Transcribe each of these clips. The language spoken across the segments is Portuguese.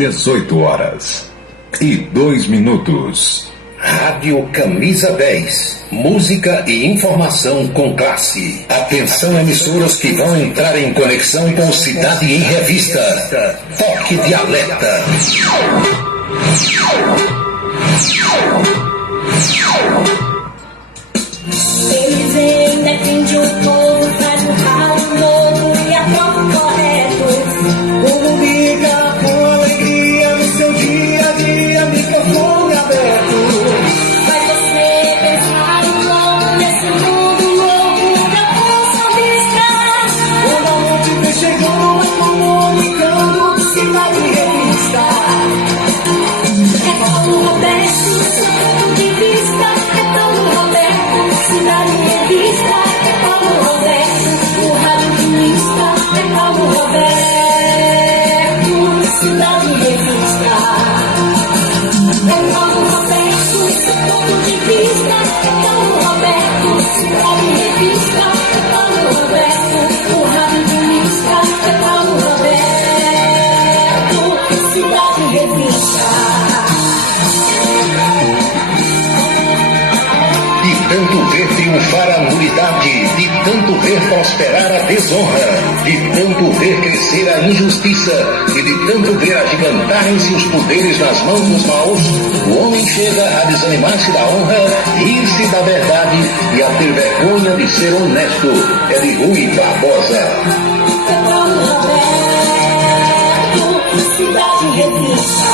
18h02. Rádio Camisa 10. Música e informação com classe. Atenção, emissoras que vão entrar em conexão com Cidade em Revista. Toque de alerta. Eles ainda defendem o povo, faz um ralo novo e aprova o correto. Comunica com alegria no seu dia a dia, microfone aberto. Vai você pensar um pouco nesse mundo louco da força vista. Quando a noite vem chegando, vai comunicando, Cidade em Revista. É Paulo Roberto, seu ponto de vista. É Paulo Roberto, Cidade em Revista. É Paulo Roberto, o radioista. É Paulo Roberto, Cidade em Revista. É Paulo Roberto, seu ponto de vista. É Paulo Roberto, Cidade em Revista. É Paulo Roberto, o radioista. É Paulo Roberto, Cidade em Revista. De tanto ver triunfar a nulidade, de tanto ver prosperar a desonra, de tanto ver crescer a injustiça e de tanto ver agigantarem-se os poderes nas mãos dos maus, o homem chega a desanimar-se da honra, rir-se da verdade e a ter vergonha de ser honesto. É de Rui Barbosa. É Paulo Roberto, Cidade em Revista.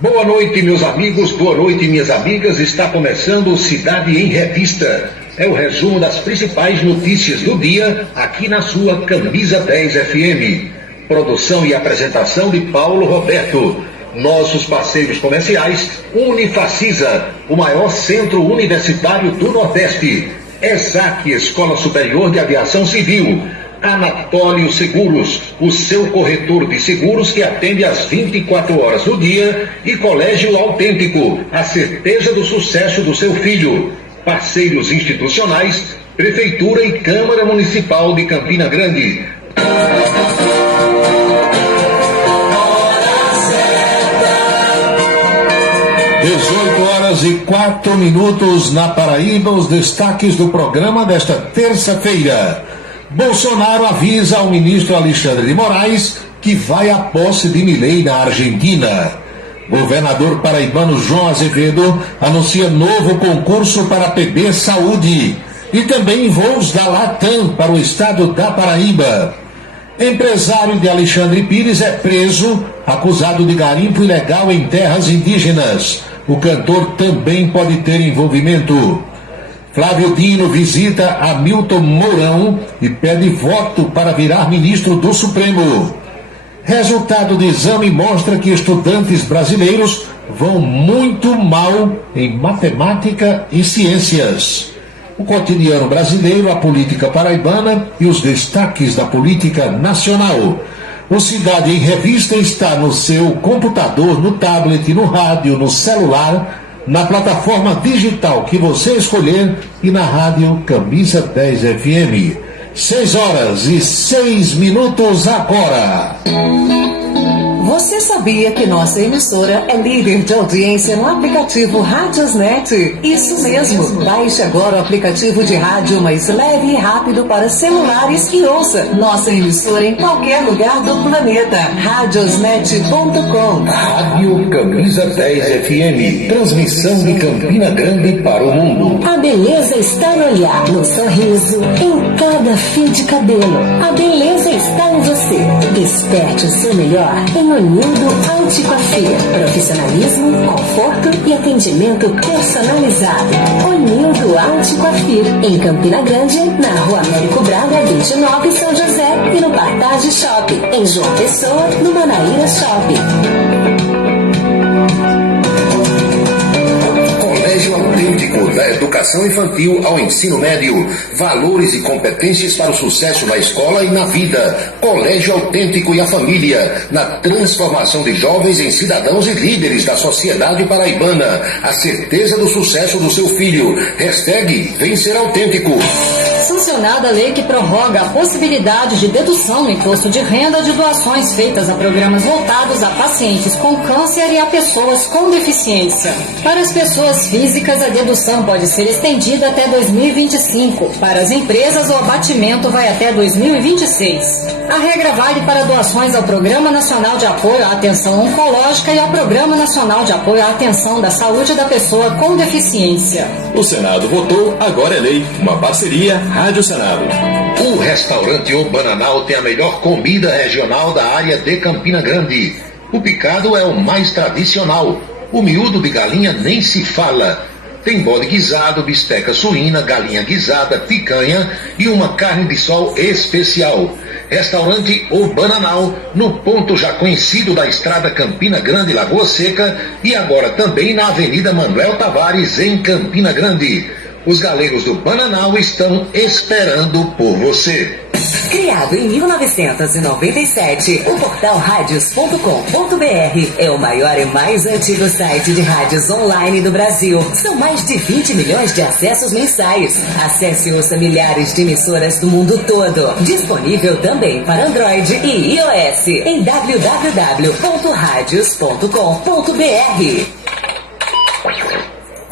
Boa noite, meus amigos, boa noite, minhas amigas. Está começando o Cidade em Revista. É o resumo das principais notícias do dia aqui na sua Camisa 10 FM. Produção e apresentação de Paulo Roberto. Nossos parceiros comerciais: Unifacisa, o maior centro universitário do Nordeste. ESAC, Escola Superior de Aviação Civil. Anatólio Seguros, o seu corretor de seguros que atende às 24 horas do dia, e Colégio Autêntico, a certeza do sucesso do seu filho. Parceiros institucionais: Prefeitura e Câmara Municipal de Campina Grande. 18h04 na Paraíba. Os destaques do programa desta terça-feira. Bolsonaro avisa ao ministro Alexandre de Moraes que vai à posse de Milei na Argentina. Governador paraibano João Azevedo anuncia novo concurso para PB Saúde e também voos da Latam para o estado da Paraíba. Empresário de Alexandre Pires é preso, acusado de garimpo ilegal em terras indígenas. O cantor também pode ter envolvimento. Flávio Dino visita Hamilton Mourão e pede voto para virar ministro do Supremo. Resultado de exame mostra que estudantes brasileiros vão muito mal em matemática e ciências. O cotidiano brasileiro, a política paraibana e os destaques da política nacional. O Cidade em Revista está no seu computador, no tablet, no rádio, no celular, na plataforma digital que você escolher e na rádio Camisa 10 FM. 6h06 agora. Você sabia que nossa emissora é líder de audiência no aplicativo Radiosnet? Isso mesmo. Baixe agora o aplicativo de rádio mais leve e rápido para celulares e ouça nossa emissora em qualquer lugar do planeta. Radiosnet.com. Rádio Camisa 10 FM. Transmissão de Campina Grande para o mundo. A beleza está no olhar, no sorriso, em cada fio de cabelo. A beleza está em você. Desperte o seu melhor em Onildo Anticoafia. Profissionalismo, conforto e atendimento personalizado. Onildo Anticoafia. Em Campina Grande, na Rua Américo Braga, 29, São José. E no Partage Shopping. Em João Pessoa, no Manaíra Shopping. Colégio Autêntico, da educação infantil ao ensino médio. Valores e competências para o sucesso na escola e na vida. Colégio Autêntico e a família, na transformação de jovens em cidadãos e líderes da sociedade paraibana. A certeza do sucesso do seu filho. Hashtag Vencer Autêntico. sancionada a lei que prorroga a possibilidade de dedução no imposto de renda de doações feitas a programas voltados a pacientes com câncer e a pessoas com deficiência. Para as pessoas físicas, a dedução pode ser estendida até 2025. Para as empresas, o abatimento vai até 2026. A regra vale para doações ao Programa Nacional de Apoio à Atenção Oncológica e ao Programa Nacional de Apoio à Atenção da Saúde da Pessoa com Deficiência. O Senado votou, agora é lei. Uma parceria Rádio Senado. O restaurante O Bananal tem a melhor comida regional da área de Campina Grande. O picado é o mais tradicional. O miúdo de galinha nem se fala. Tem bode guisado, bisteca suína, galinha guisada, picanha e uma carne de sol especial. Restaurante O Bananal, no ponto já conhecido da estrada Campina Grande, Lagoa Seca, e agora também na Avenida Manuel Tavares, em Campina Grande. Os galegos do Bananal estão esperando por você. Criado em 1997, o portal radios.com.br é o maior e mais antigo site de rádios online do Brasil. São mais de 20 milhões de acessos mensais. Acesse e ouça milhares de emissoras do mundo todo. Disponível também para Android e iOS em www.radios.com.br.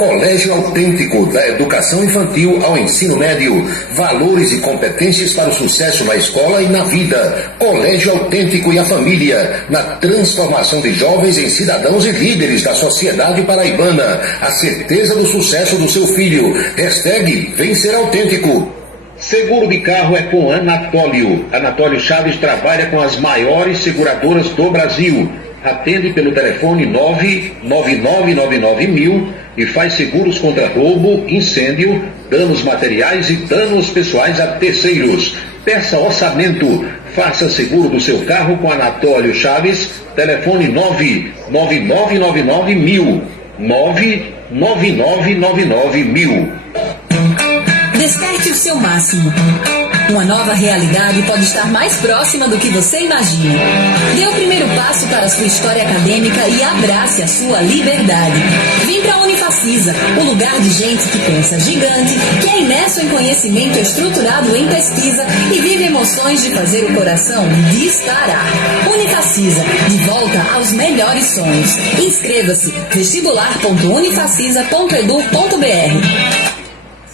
Colégio Autêntico, da educação infantil ao ensino médio. Valores e competências para o sucesso na escola e na vida. Colégio Autêntico e a família, na transformação de jovens em cidadãos e líderes da sociedade paraibana. A certeza do sucesso do seu filho. Hashtag Vem Ser Autêntico. Seguro de carro é com Anatólio. Anatólio Chaves trabalha com as maiores seguradoras do Brasil. Atende pelo telefone 99999.000 e faz seguros contra roubo, incêndio, danos materiais e danos pessoais a terceiros. Peça orçamento. Faça seguro do seu carro com Anatólio Chaves. Telefone 99999.000. 99999.000. Desperte o seu máximo. Uma nova realidade pode estar mais próxima do que você imagina. Dê o primeiro passo para a sua história acadêmica e abrace a sua liberdade. Vem para a Unifacisa, o lugar de gente que pensa gigante, que é imerso em conhecimento estruturado em pesquisa e vive emoções de fazer o coração disparar. Unifacisa, de volta aos melhores sonhos. Inscreva-se vestibular.unifacisa.edu.br.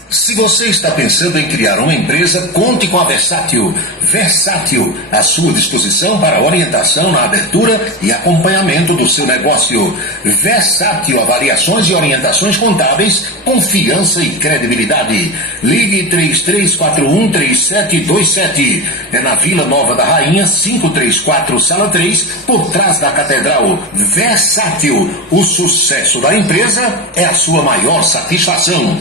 Se você está pensando em criar uma empresa, conte com a Versátil. Versátil, à sua disposição para orientação na abertura e acompanhamento do seu negócio. Versátil, avaliações e orientações contábeis, confiança e credibilidade. Ligue 33413727. É na Vila Nova da Rainha, 534, Sala 3, por trás da Catedral. Versátil, o sucesso da empresa é a sua maior satisfação.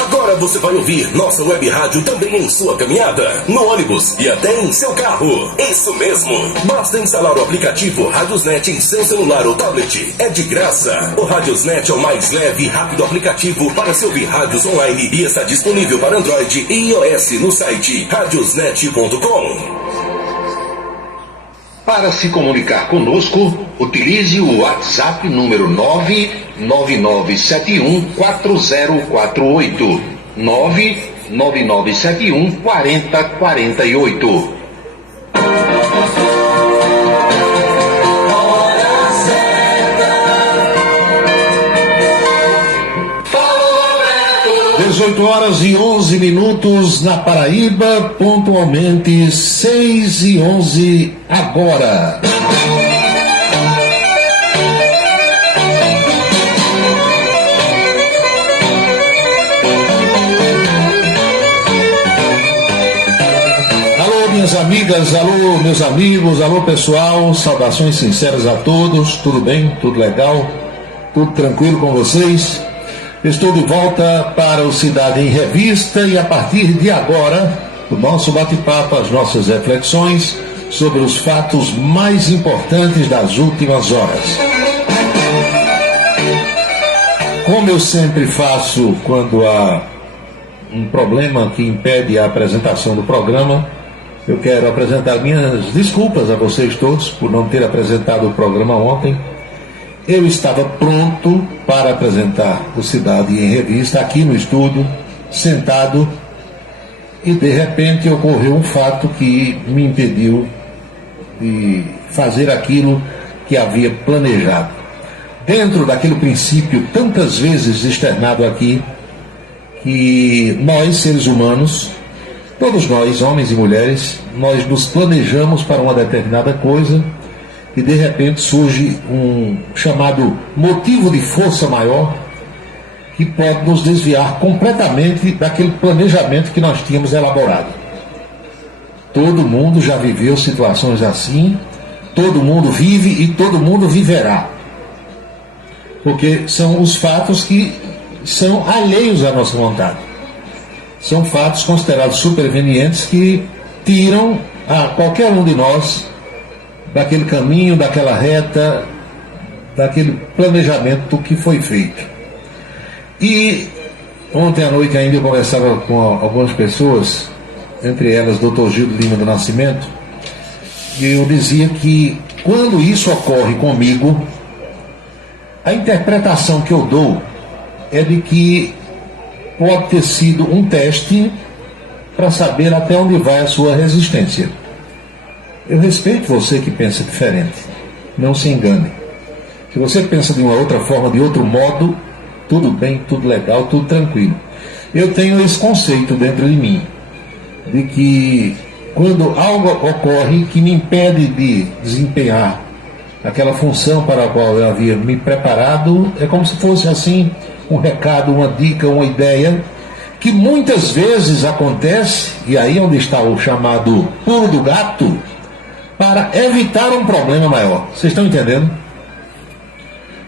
Agora você vai ouvir nossa web rádio também em sua caminhada, no ônibus e até em seu carro. Isso mesmo. Basta instalar o aplicativo Radiosnet em seu celular ou tablet. É de graça. O Radiosnet é o mais leve e rápido aplicativo para se ouvir rádios online e está disponível para Android e iOS no site radiosnet.com. Para se comunicar conosco, utilize o WhatsApp número 999714048. 999714048. Horas e 11 minutos na Paraíba, pontualmente 6h11 agora. Alô, minhas amigas, alô, meus amigos, alô, pessoal, saudações sinceras a todos, tudo bem? Tudo legal? Tudo tranquilo com vocês? Estou de volta para o Cidade em Revista e a partir de agora, o nosso bate-papo, as nossas reflexões sobre os fatos mais importantes das últimas horas. Como eu sempre faço quando há um problema que impede a apresentação do programa, eu quero apresentar minhas desculpas a vocês todos por não ter apresentado o programa ontem. Eu estava pronto para apresentar o Cidade em Revista aqui no estúdio, sentado, e de repente ocorreu um fato que me impediu de fazer aquilo que havia planejado. Dentro daquele princípio tantas vezes externado aqui, que nós, seres humanos, todos nós, homens e mulheres, nós nos planejamos para uma determinada coisa e de repente surge um chamado motivo de força maior que pode nos desviar completamente daquele planejamento que nós tínhamos elaborado. Todo mundo já viveu situações assim, todo mundo vive e todo mundo viverá. Porque são os fatos que são alheios à nossa vontade. São fatos considerados supervenientes que tiram a qualquer um de nós daquele caminho, daquela reta, daquele planejamento que foi feito. E ontem à noite ainda eu conversava com algumas pessoas, entre elas Dr. Gildo Lima do Nascimento, e eu dizia que quando isso ocorre comigo, a interpretação que eu dou é de que pode ter sido um teste para saber até onde vai a sua resistência. Eu respeito você que pensa diferente. Não se engane. Se você pensa de uma outra forma, de outro modo, tudo bem, tudo legal, tudo tranquilo. Eu tenho esse conceito dentro de mim, de que quando algo ocorre que me impede de desempenhar aquela função para a qual eu havia me preparado, é como se fosse assim um recado, uma dica, uma ideia, que muitas vezes acontece, e aí é onde está o chamado pulo do gato, para evitar um problema maior. Vocês estão entendendo?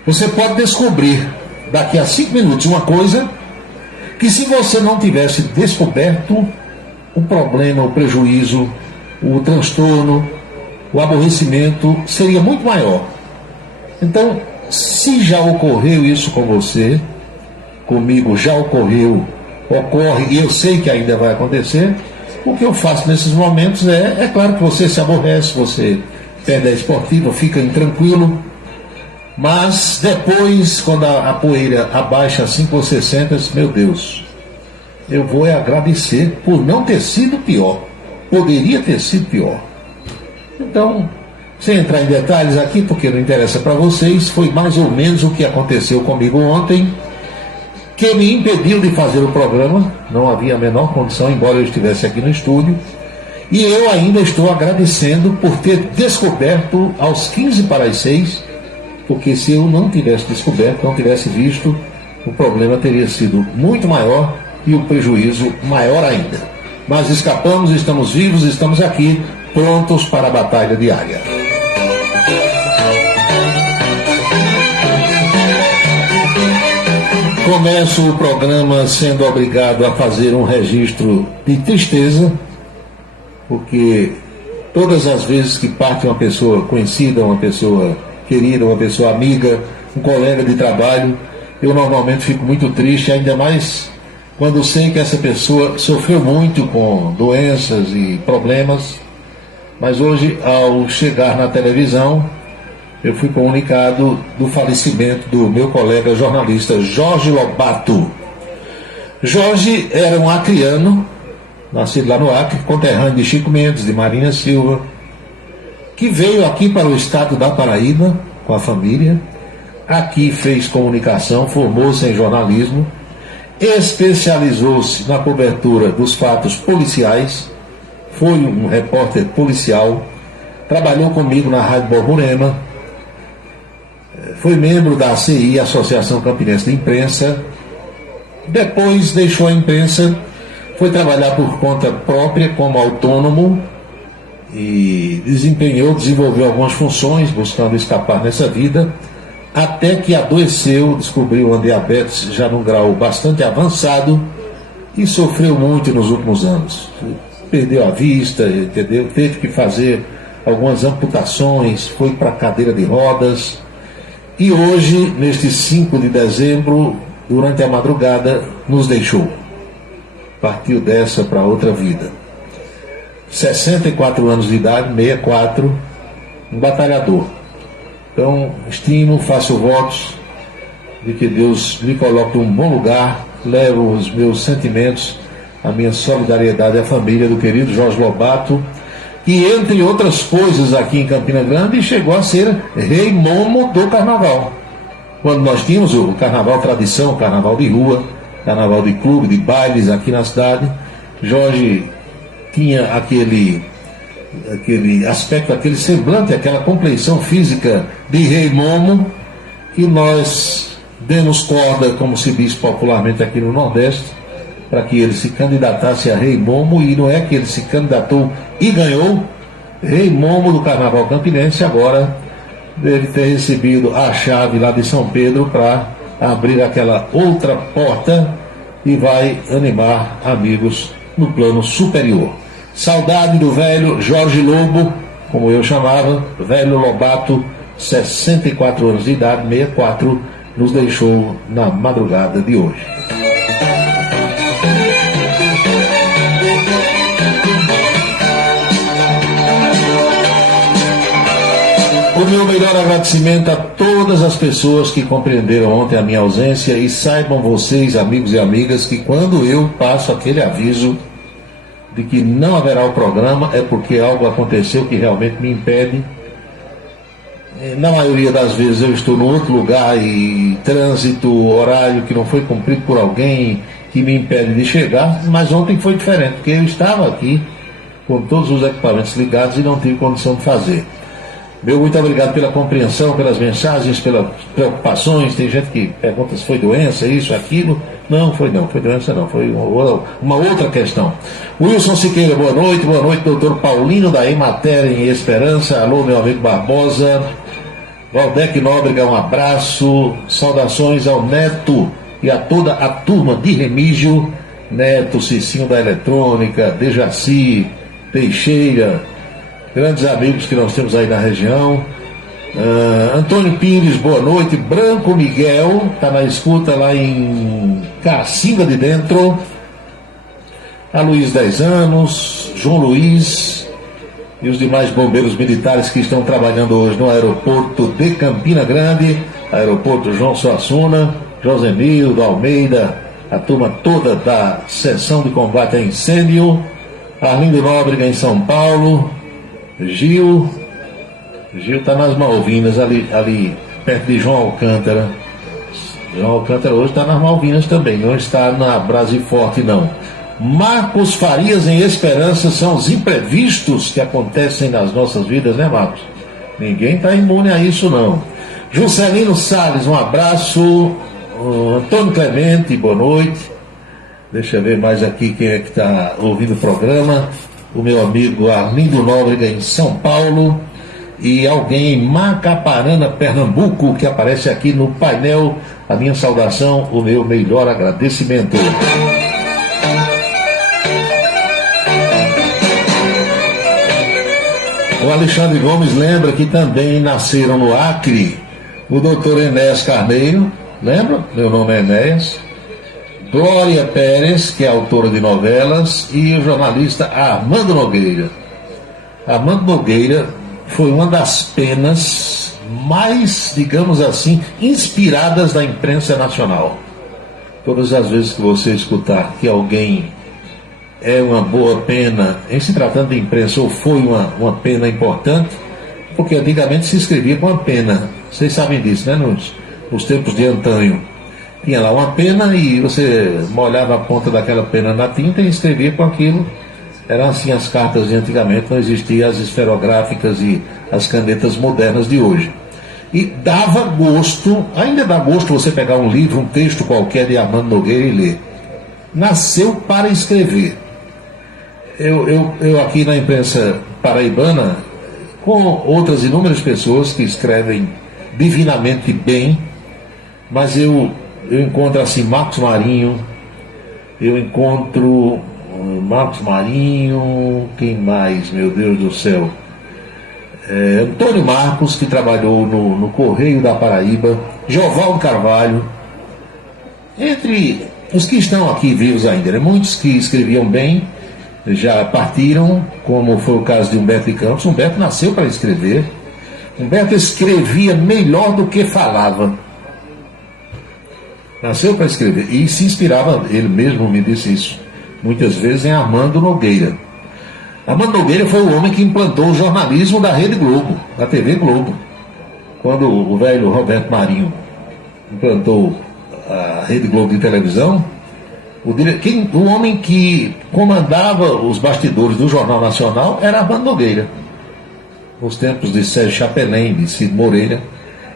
Você pode descobrir daqui a 5 minutos uma coisa que, se você não tivesse descoberto, o problema, o prejuízo, o transtorno, o aborrecimento seria muito maior. Então, se já ocorreu isso com você, comigo já ocorreu, ocorre e eu sei que ainda vai acontecer, o que eu faço nesses momentos é claro que você se aborrece, você perde a esportiva, fica intranquilo, mas depois, quando a poeira abaixa assim que você senta, meu Deus, eu vou agradecer por não ter sido pior, poderia ter sido pior. Então, sem entrar em detalhes aqui, porque não interessa para vocês, foi mais ou menos o que aconteceu comigo ontem, que me impediu de fazer o programa. Não havia a menor condição, embora eu estivesse aqui no estúdio, e eu ainda estou agradecendo por ter descoberto aos 15 para as 6, porque se eu não tivesse descoberto, não tivesse visto, o problema teria sido muito maior e o prejuízo maior ainda. Mas escapamos, estamos vivos, estamos aqui, prontos para a batalha diária. Começo o programa sendo obrigado a fazer um registro de tristeza, porque todas as vezes que parte uma pessoa conhecida, uma pessoa querida, uma pessoa amiga, um colega de trabalho, eu normalmente fico muito triste, ainda mais quando sei que essa pessoa sofreu muito com doenças e problemas. Mas hoje, ao chegar na televisão, eu fui comunicado do falecimento do meu colega jornalista Jorge Lobato. Jorge era um acriano, nascido lá no Acre, conterrâneo de Chico Mendes, de Marina Silva, que veio aqui para o estado da Paraíba com a família. Aqui fez comunicação, formou-se em jornalismo, especializou-se na cobertura dos fatos policiais, foi um repórter policial, trabalhou comigo na Rádio Borborema, foi membro da ACI, Associação Campinense de Imprensa, depois deixou a imprensa, foi trabalhar por conta própria como autônomo e desenvolveu algumas funções buscando escapar nessa vida, até que adoeceu, descobriu uma diabetes já num grau bastante avançado e sofreu muito nos últimos anos. Perdeu a vista, entendeu? Teve que fazer algumas amputações, foi para a cadeira de rodas e hoje, neste 5 de dezembro, durante a madrugada, nos deixou. Partiu dessa para outra vida. 64 anos de idade, 64, um batalhador. Então, estimo, faço votos de que Deus me coloque em um bom lugar, levo os meus sentimentos a minha solidariedade à família do querido Jorge Lobato, que, entre outras coisas, aqui em Campina Grande, chegou a ser rei momo do carnaval. Quando nós tínhamos o carnaval tradição, carnaval de rua, carnaval de clube, de bailes aqui na cidade, Jorge tinha aquele aspecto, aquele semblante, aquela compleição física de rei momo, que nós demos corda, como se diz popularmente aqui no Nordeste, para que ele se candidatasse a rei momo, e não é que ele se candidatou e ganhou, rei momo do carnaval campinense. Agora deve ter recebido a chave lá de São Pedro para abrir aquela outra porta e vai animar amigos no plano superior. Saudade do velho Jorge Lobo, como eu chamava, velho Lobato, 64 anos de idade, 64, nos deixou na madrugada de hoje. O meu melhor agradecimento a todas as pessoas que compreenderam ontem a minha ausência, e saibam vocês, amigos e amigas, que quando eu passo aquele aviso de que não haverá o programa, é porque algo aconteceu que realmente me impede. Na maioria das vezes eu estou num outro lugar e trânsito, horário que não foi cumprido por alguém que me impede de chegar, mas ontem foi diferente, porque eu estava aqui com todos os equipamentos ligados e não tive condição de fazer. Meu muito obrigado pela compreensão, pelas mensagens, pelas preocupações. Tem gente que pergunta se foi doença, isso, aquilo. Não, foi doença não, foi uma outra questão. Wilson Siqueira, boa noite, doutor Paulino da Emater em Esperança, alô meu amigo Barbosa. Valdec Nóbrega, um abraço, saudações ao Neto e a toda a turma de Remígio, Neto, Cicinho da Eletrônica, Dejaci, Teixeira, grandes amigos que nós temos aí na região. Antônio Pires, boa noite. Branco Miguel, está na escuta lá em Cacimba de Dentro. A Luiz 10 anos, João Luiz e os demais bombeiros militares que estão trabalhando hoje no aeroporto de Campina Grande, aeroporto João Suassuna, Josemildo, Almeida, a turma toda da seção de combate a incêndio, Arlindo Nóbrega em São Paulo, Gil está nas Malvinas, ali perto de João Alcântara. João Alcântara hoje está nas Malvinas também, não está na Brasiforte não. Marcos Farias em Esperança, são os imprevistos que acontecem nas nossas vidas, né, Marcos? Ninguém está imune a isso não. Juscelino Salles, um abraço. Antônio Clemente, boa noite. Deixa eu ver mais aqui quem é que está ouvindo o programa. O meu amigo Arlindo Nóbrega em São Paulo, e alguém em Macaparana, Pernambuco, que aparece aqui no painel. A minha saudação, o meu melhor agradecimento. O Alexandre Gomes lembra que também nasceram no Acre o doutor Enéas Carneiro, lembra? Meu nome é Enéas. Glória Pérez, que é autora de novelas, e o jornalista Armando Nogueira. Armando Nogueira foi uma das penas mais, digamos assim, inspiradas da imprensa nacional. Todas as vezes que você escutar que alguém é uma boa pena, em se tratando de imprensa, ou foi uma pena importante, porque antigamente se escrevia com a pena. Vocês sabem disso, né? Nos tempos de antanho. Tinha lá uma pena e você molhava a ponta daquela pena na tinta e escrevia com aquilo. Eram assim as cartas de antigamente, não existiam as esferográficas e as canetas modernas de hoje. E dava gosto, ainda dá gosto você pegar um livro, um texto qualquer de Armando Nogueira e ler. Nasceu para escrever. Eu aqui na imprensa paraibana, com outras inúmeras pessoas que escrevem divinamente bem, mas eu encontro assim Marcos Marinho, quem mais, meu Deus do céu? Antônio Marcos, que trabalhou no Correio da Paraíba, Jovaldo Carvalho, entre os que estão aqui vivos ainda, né? Muitos que escreviam bem já partiram, como foi o caso de Humberto de Campos. Humberto nasceu para escrever. Humberto escrevia melhor do que falava. Nasceu para escrever e se inspirava, ele mesmo me disse isso, muitas vezes em Armando Nogueira. Armando Nogueira foi o homem que implantou o jornalismo da Rede Globo, da TV Globo. Quando o velho Roberto Marinho implantou a Rede Globo de televisão, o homem que comandava os bastidores do Jornal Nacional era Armando Nogueira. Nos tempos de Sérgio Chapelin, de Cid Moreira.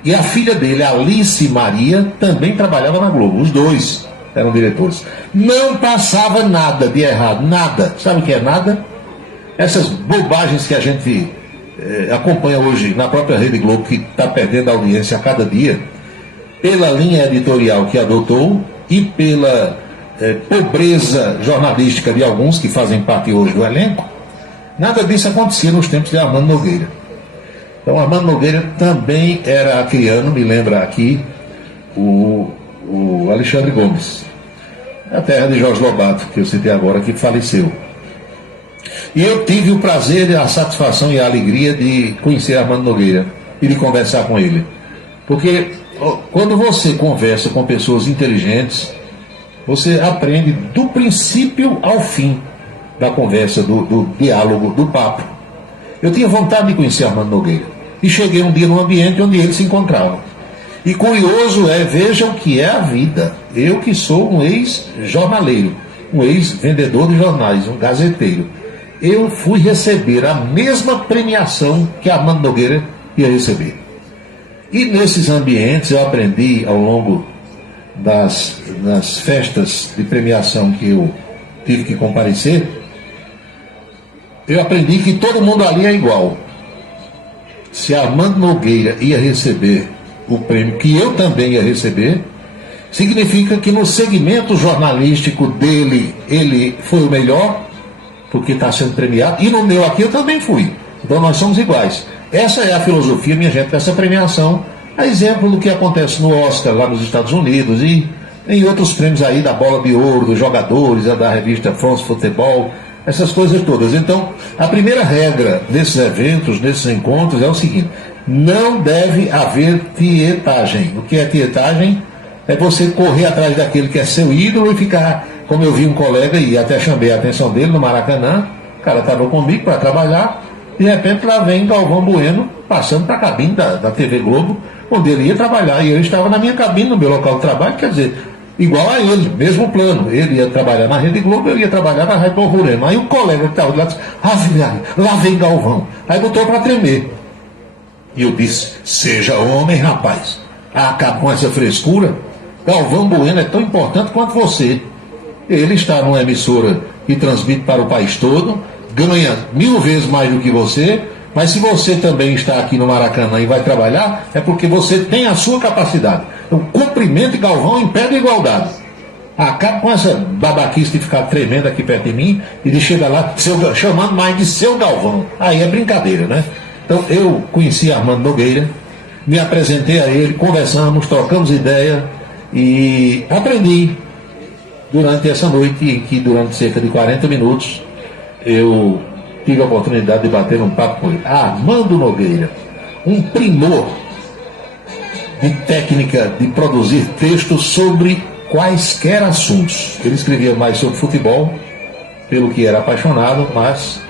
E a filha dele, Alice Maria, também trabalhava na Globo. Os dois eram diretores. Não passava nada de errado, nada. Sabe o que é nada? Essas bobagens que a gente acompanha hoje na própria Rede Globo, que está perdendo a audiência a cada dia, pela linha editorial que adotou e pela pobreza jornalística de alguns que fazem parte hoje do elenco, nada disso acontecia nos tempos de Armando Nogueira. Então Armando Nogueira também era acriano, me lembra aqui o Alexandre Gomes, a terra de Jorge Lobato, que eu citei agora, que faleceu. E eu tive o prazer, a satisfação e a alegria de conhecer Armando Nogueira e de conversar com ele. Porque quando você conversa com pessoas inteligentes, você aprende do princípio ao fim da conversa, do diálogo, do papo. Eu tinha vontade de conhecer Armando Nogueira. E cheguei um dia num ambiente onde ele se encontrava. E curioso veja o que é a vida. Eu que sou um ex-jornaleiro, um ex-vendedor de jornais, um gazeteiro. Eu fui receber a mesma premiação que Armando Nogueira ia receber. E nesses ambientes eu aprendi ao longo das festas de premiação que eu tive que comparecer, eu aprendi que todo mundo ali é igual. Se Armando Nogueira ia receber o prêmio que eu também ia receber, significa que no segmento jornalístico dele, ele foi o melhor, porque está sendo premiado, e no meu aqui eu também fui. Então nós somos iguais. Essa é a filosofia, minha gente, dessa premiação, a exemplo do que acontece no Oscar, lá nos Estados Unidos, e em outros prêmios aí da Bola de Ouro, dos jogadores, da revista France Football, essas coisas todas. Então, a primeira regra desses eventos, desses encontros, é o seguinte: não deve haver tietagem. O que é tietagem? É você correr atrás daquele que é seu ídolo e ficar, como eu vi um colega, e até chamei a atenção dele no Maracanã, o cara estava comigo para trabalhar, de repente lá vem Galvão Bueno passando para a cabine da TV Globo, onde ele ia trabalhar, e eu estava na minha cabine, no meu local de trabalho, quer dizer, igual a ele, mesmo plano. Ele ia trabalhar na Rede Globo, eu ia trabalhar na Rádio Rurema. Aí o colega que estava do lado disse: lá vem Galvão. Aí botou para tremer. E eu disse: seja homem, rapaz. Acaba com essa frescura. Galvão Bueno é tão importante quanto você. Ele está numa emissora que transmite para o país todo, ganha 1000 vezes mais do que você, mas se você também está aqui no Maracanã e vai trabalhar, é porque você tem a sua capacidade. Então, cumprimento Galvão em pé de igualdade. Acaba com essa babaquice de ficar tremendo aqui perto de mim e de chegar lá chamando mais de seu Galvão. Aí é brincadeira, né? Então, eu conheci Armando Nogueira, me apresentei a ele, conversamos, trocamos ideia e aprendi durante essa noite, em que durante cerca de 40 minutos eu tive a oportunidade de bater um papo com ele. Armando Nogueira, um primor de técnica de produzir textos sobre quaisquer assuntos. Ele escrevia mais sobre futebol, pelo que era apaixonado, mas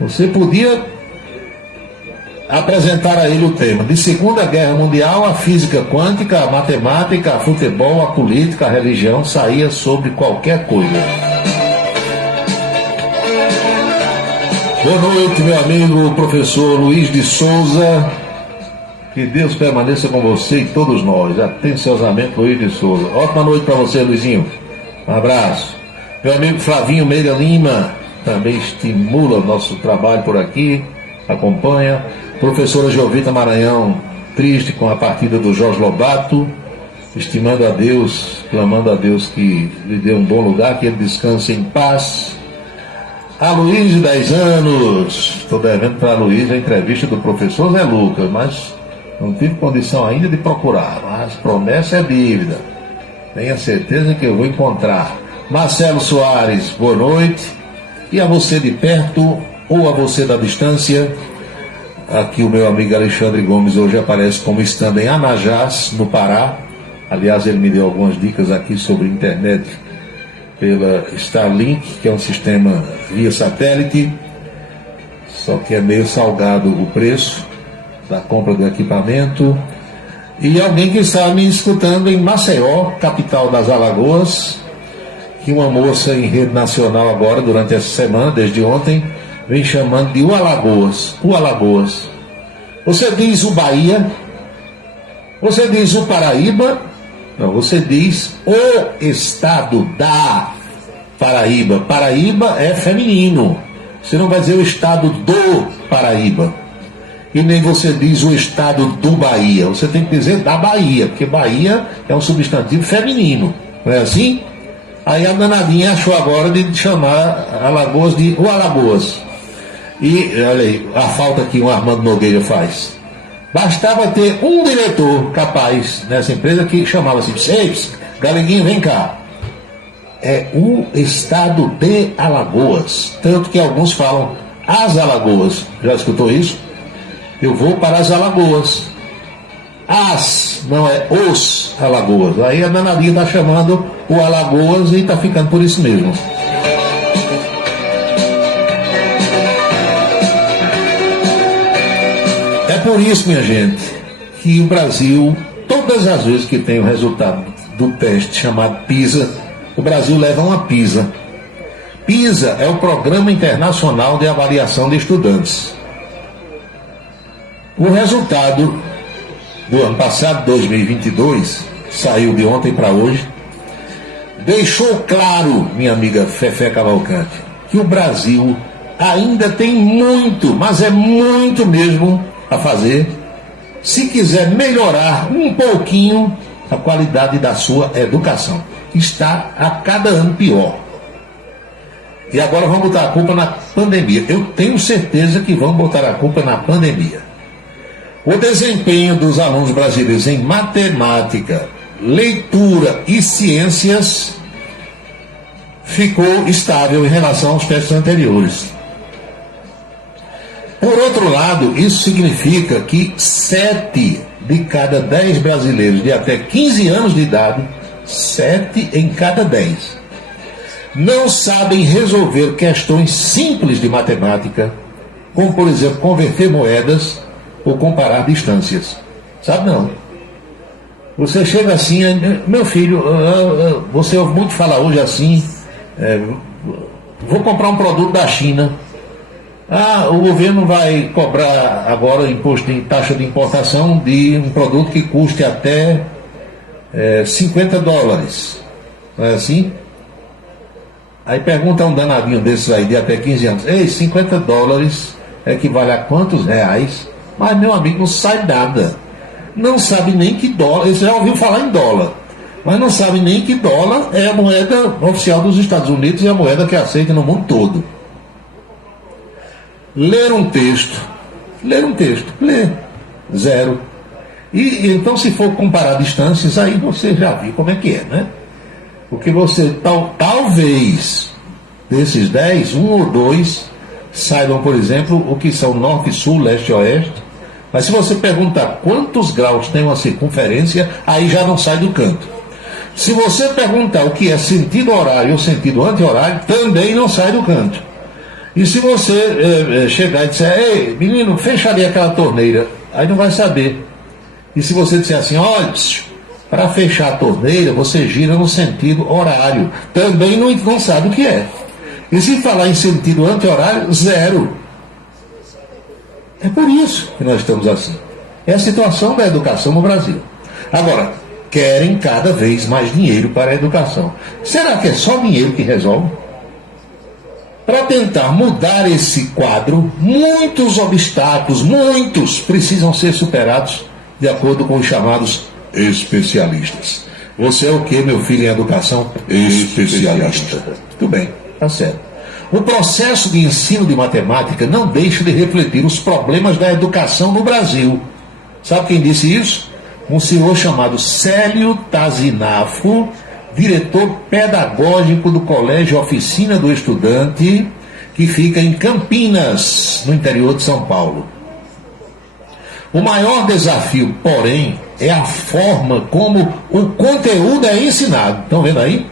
você podia apresentar a ele o tema de Segunda Guerra Mundial, a física quântica, a matemática, a futebol, a política, a religião, saía sobre qualquer coisa. Boa noite, meu amigo professor Luiz de Souza. Que Deus permaneça com você e todos nós. Atenciosamente, Luiz de Souza. Ótima noite para você, Luizinho. Um abraço. Meu amigo Flavinho Meira Lima também estimula o nosso trabalho por aqui, acompanha. Professora Jovita Maranhão, triste com a partida do Jorge Lobato, estimando a Deus, clamando a Deus que lhe dê um bom lugar, que ele descanse em paz. A Luiz, de 10 anos, estou devendo para a Luiz a entrevista do professor Zé Lucas, mas não tive condição ainda de procurar, mas promessa é dívida. Tenha certeza que eu vou encontrar. Marcelo Soares, boa noite. E a você de perto ou a você da distância, aqui o meu amigo Alexandre Gomes hoje aparece como estando em Anajás, no Pará. Aliás, ele me deu algumas dicas aqui sobre internet pela Starlink, que é um sistema via satélite, só que é meio salgado o preço da compra do equipamento. E alguém que está me escutando em Maceió, capital das Alagoas, que uma moça em rede nacional agora, durante essa semana, desde ontem, vem chamando de o Alagoas. O Alagoas. Você diz o Bahia, você diz o Paraíba, não, você diz o estado da Paraíba. Paraíba é feminino. Você não vai dizer o estado do Paraíba. E nem você diz o estado do Bahia. Você tem que dizer da Bahia, porque Bahia é um substantivo feminino. Não é assim? Aí a danadinha achou agora de chamar Alagoas de o Alagoas. E olha aí, a falta que o Armando Nogueira faz. Bastava ter um diretor capaz nessa empresa que chamava assim: Seis, Galeguinho, vem cá. É o estado de Alagoas. Tanto que alguns falam as Alagoas. Já escutou isso? Eu vou para as Alagoas. As, não é os Alagoas. Aí a danadinha está chamando o Alagoas e está ficando por isso mesmo. É por isso, minha gente, que o Brasil, todas as vezes que tem o resultado do teste chamado PISA, o Brasil leva uma PISA. PISA é o Programa Internacional de Avaliação de Estudantes. O resultado do ano passado, 2022, saiu de ontem para hoje, deixou claro, minha amiga Fefé Cavalcante, que o Brasil ainda tem muito, mas é muito mesmo, a fazer, se quiser melhorar um pouquinho a qualidade da sua educação. Está a cada ano pior. E agora vamos botar a culpa na pandemia. Eu tenho certeza que vão botar a culpa na pandemia. O desempenho dos alunos brasileiros em matemática, leitura e ciências ficou estável em relação aos testes anteriores. Por outro lado, isso significa que 7 de cada 10 brasileiros de até 15 anos de idade, 7 em cada 10, não sabem resolver questões simples de matemática, como, por exemplo, converter moedas ou comparar distâncias. Sabe não? Você chega assim, meu filho, você ouve muito falar hoje assim, vou comprar um produto da China. O governo vai cobrar agora imposto de taxa de importação de um produto que custe até $50. Não é assim? Aí pergunta um danadinho desses aí de até 15 anos: ei, $50 equivale a quantos reais? Mas meu amigo não sai nada. Não sabe nem que dólar. Você já ouviu falar em dólar, mas não sabe nem que dólar é a moeda oficial dos Estados Unidos e a moeda que é aceita no mundo todo. Ler um texto, lê, zero. E então, se for comparar distâncias, aí você já viu como é que é, né? Porque você, talvez, desses 10, 1 ou 2 saibam, por exemplo, o que são norte, sul, leste e oeste. Mas se você perguntar quantos graus tem uma circunferência, aí já não sai do canto. Se você perguntar o que é sentido horário ou sentido anti-horário, também não sai do canto. E se você chegar e disser: ei, menino, fecha ali aquela torneira, aí não vai saber. E se você disser assim: olha, para fechar a torneira, você gira no sentido horário, também não sabe o que é. E se falar em sentido anti-horário, zero. É por isso que nós estamos assim. É a situação da educação no Brasil. Agora, querem cada vez mais dinheiro para a educação. Será que é só dinheiro que resolve? Para tentar mudar esse quadro, muitos obstáculos, precisam ser superados de acordo com os chamados especialistas. Você é o que, meu filho, em educação? Especialista. Tudo bem, tá certo. O processo de ensino de matemática não deixa de refletir os problemas da educação no Brasil. Sabe quem disse isso? Um senhor chamado Célio Tazinafo, diretor pedagógico do Colégio Oficina do Estudante, que fica em Campinas, no interior de São Paulo. O maior desafio, porém, é a forma como o conteúdo é ensinado. Estão vendo aí?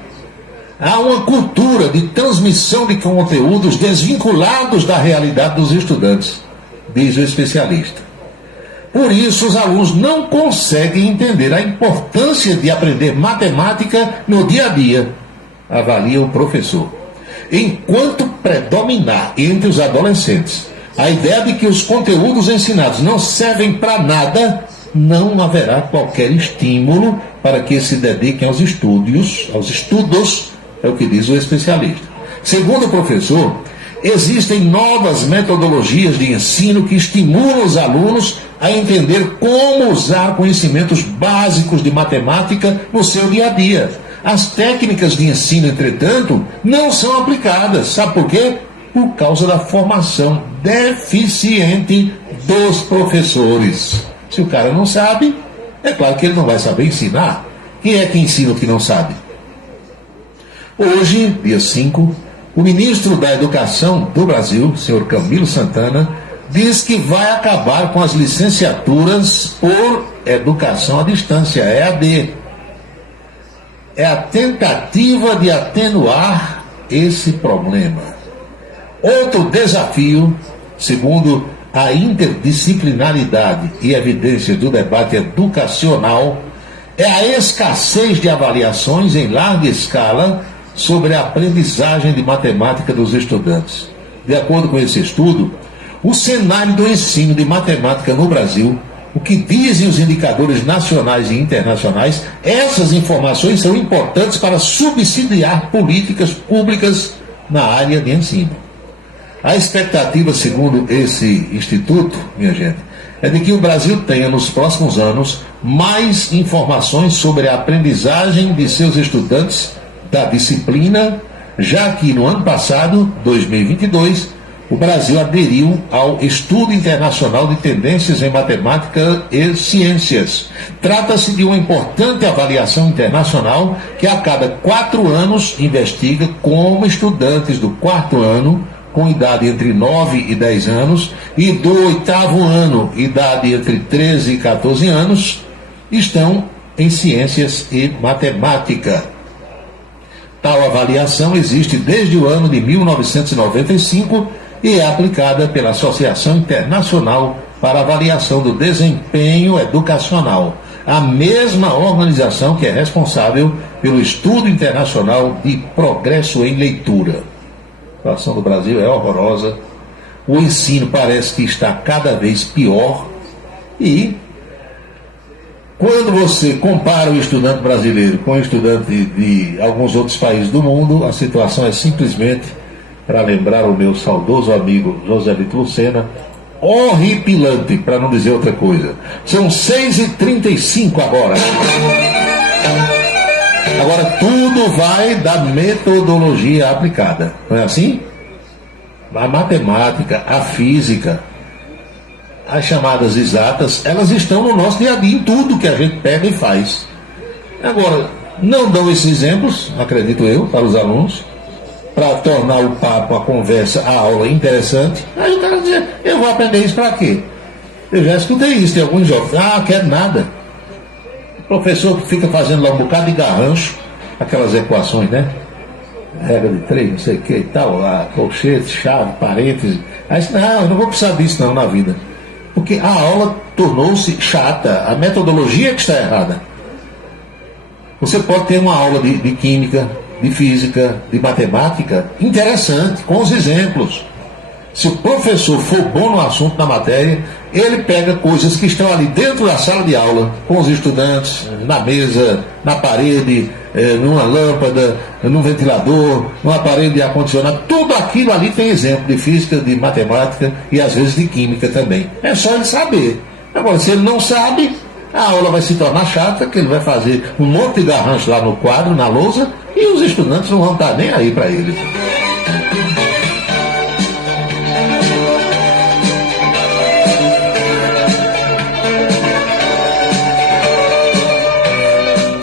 Há uma cultura de transmissão de conteúdos desvinculados da realidade dos estudantes, diz o especialista. Por isso, os alunos não conseguem entender a importância de aprender matemática no dia a dia, avalia o professor. Enquanto predominar entre os adolescentes a ideia de que os conteúdos ensinados não servem para nada, não haverá qualquer estímulo para que se dediquem aos estudos, é o que diz o especialista. Segundo o professor, existem novas metodologias de ensino que estimulam os alunos a entender como usar conhecimentos básicos de matemática no seu dia a dia. As técnicas de ensino, entretanto, não são aplicadas. Sabe por quê? Por causa da formação deficiente dos professores. Se o cara não sabe, é claro que ele não vai saber ensinar. Quem é que ensina o que não sabe? Hoje, dia 5, o ministro da Educação do Brasil, senhor Camilo Santana, diz que vai acabar com as licenciaturas por educação à distância, EAD. É a tentativa de atenuar esse problema. Outro desafio, segundo a interdisciplinaridade e evidências do debate educacional, é a escassez de avaliações em larga escala sobre a aprendizagem de matemática dos estudantes. De acordo com esse estudo, o cenário do ensino de matemática no Brasil, o que dizem os indicadores nacionais e internacionais, essas informações são importantes para subsidiar políticas públicas na área de ensino. A expectativa, segundo esse instituto, minha gente, é de que o Brasil tenha nos próximos anos mais informações sobre a aprendizagem de seus estudantes da disciplina, já que no ano passado, 2022, o Brasil aderiu ao Estudo Internacional de Tendências em Matemática e Ciências. Trata-se de uma importante avaliação internacional que a cada 4 anos investiga como estudantes do 4º ano, com idade entre 9 e 10 anos, e do 8º ano, idade entre 13 e 14 anos, estão em ciências e matemática. Tal avaliação existe desde o ano de 1995 e é aplicada pela Associação Internacional para Avaliação do Desempenho Educacional, a mesma organização que é responsável pelo Estudo Internacional de Progresso em Leitura. A situação do Brasil é horrorosa, o ensino parece que está cada vez pior e quando você compara o estudante brasileiro com o estudante de alguns outros países do mundo, a situação é simplesmente, para lembrar o meu saudoso amigo José Lito Lucena, horripilante, para não dizer outra coisa. São 6h35 agora. Agora tudo vai da metodologia aplicada, não é assim? A matemática, a física, as chamadas exatas, elas estão no nosso dia a dia, em tudo que a gente pega e faz. Agora, não dão esses exemplos, acredito eu, para os alunos, para tornar o papo, a conversa, a aula interessante. Aí o cara diz, eu vou aprender isso para quê? Eu já escutei isso de alguns jovens. Quero nada. O professor que fica fazendo lá um bocado de garrancho, aquelas equações, né? Regra de 3, não sei o que e tal, lá, colchete, chave, parêntese. Aí disse, não, eu não vou precisar disso não na vida. Porque a aula tornou-se chata, a metodologia que está errada. Você pode ter uma aula de química, de física, de matemática, interessante, com os exemplos. Se o professor for bom no assunto, na matéria, ele pega coisas que estão ali dentro da sala de aula, com os estudantes, na mesa, na parede, numa lâmpada, num ventilador, numa parede de ar-condicionado, tudo aquilo ali tem exemplo de física, de matemática e às vezes de química também. É só ele saber. Agora, se ele não sabe, a aula vai se tornar chata, que ele vai fazer um monte de garrancho lá no quadro, na lousa, e os estudantes não vão estar nem aí para ele.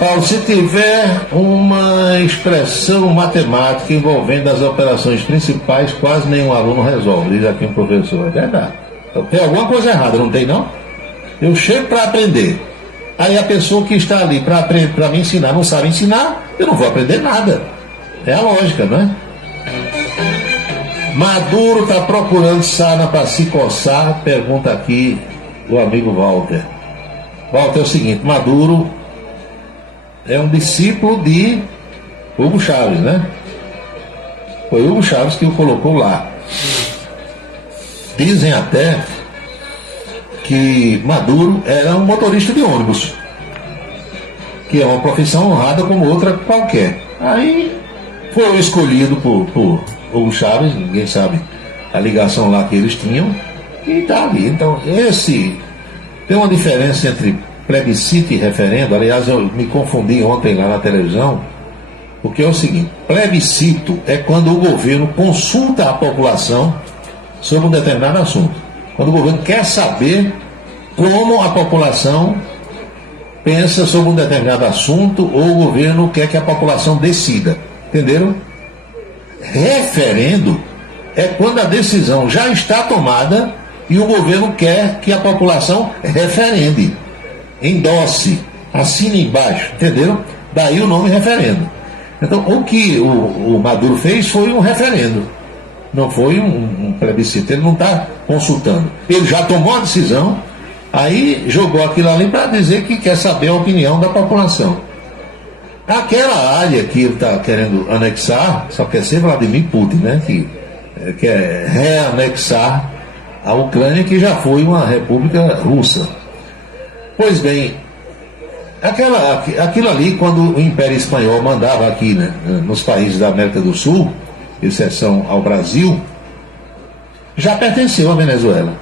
Paulo, se tiver uma expressão matemática envolvendo as operações principais, quase nenhum aluno resolve, diz aqui um professor. É verdade. Então, tem alguma coisa errada, não tem não? Eu chego para aprender. Aí a pessoa que está ali para me ensinar não sabe ensinar, eu não vou aprender nada. É a lógica, não é? Maduro está procurando sarna para se coçar, pergunta aqui o amigo Walter. Walter, é o seguinte, Maduro é um discípulo de Hugo Chávez, né? Foi Hugo Chávez que o colocou lá. Dizem até que Maduro era um motorista de ônibus, que é uma profissão honrada como outra qualquer. Aí foi escolhido por Hugo Chávez, ninguém sabe a ligação lá que eles tinham, e está ali. Então, tem uma diferença entre plebiscito e referendo. Aliás, eu me confundi ontem lá na televisão, porque é o seguinte: plebiscito é quando o governo consulta a população sobre um determinado assunto. Quando o governo quer saber como a população pensa sobre um determinado assunto, ou o governo quer que a população decida. Entenderam? Referendo é quando a decisão já está tomada e o governo quer que a população referende, endosse, assine embaixo. Entenderam? Daí o nome referendo. Então, o que o Maduro fez foi um referendo. Não foi um plebiscito. Ele não está consultando. Ele já tomou a decisão, aí jogou aquilo ali para dizer que quer saber a opinião da população. Aquela área que ele está querendo anexar, só quer ser Vladimir Putin, né? Que quer reanexar a Ucrânia, que já foi uma república russa. Pois bem, aquilo ali, quando o Império Espanhol mandava aqui, né, nos países da América do Sul, exceção ao Brasil, já pertenceu à Venezuela.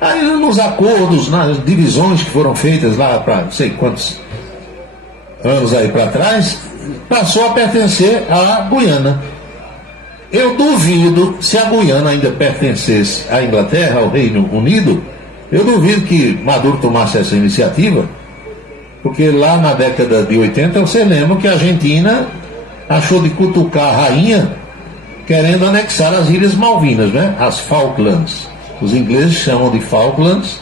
Aí nos acordos, nas divisões que foram feitas lá para não sei quantos anos aí para trás, passou a pertencer à Guiana. Eu duvido, se a Guiana ainda pertencesse à Inglaterra, ao Reino Unido, eu duvido que Maduro tomasse essa iniciativa, porque lá na década de 80, você lembra que a Argentina achou de cutucar a rainha querendo anexar as Ilhas Malvinas, né? As Falklands. Os ingleses chamam de Falklands,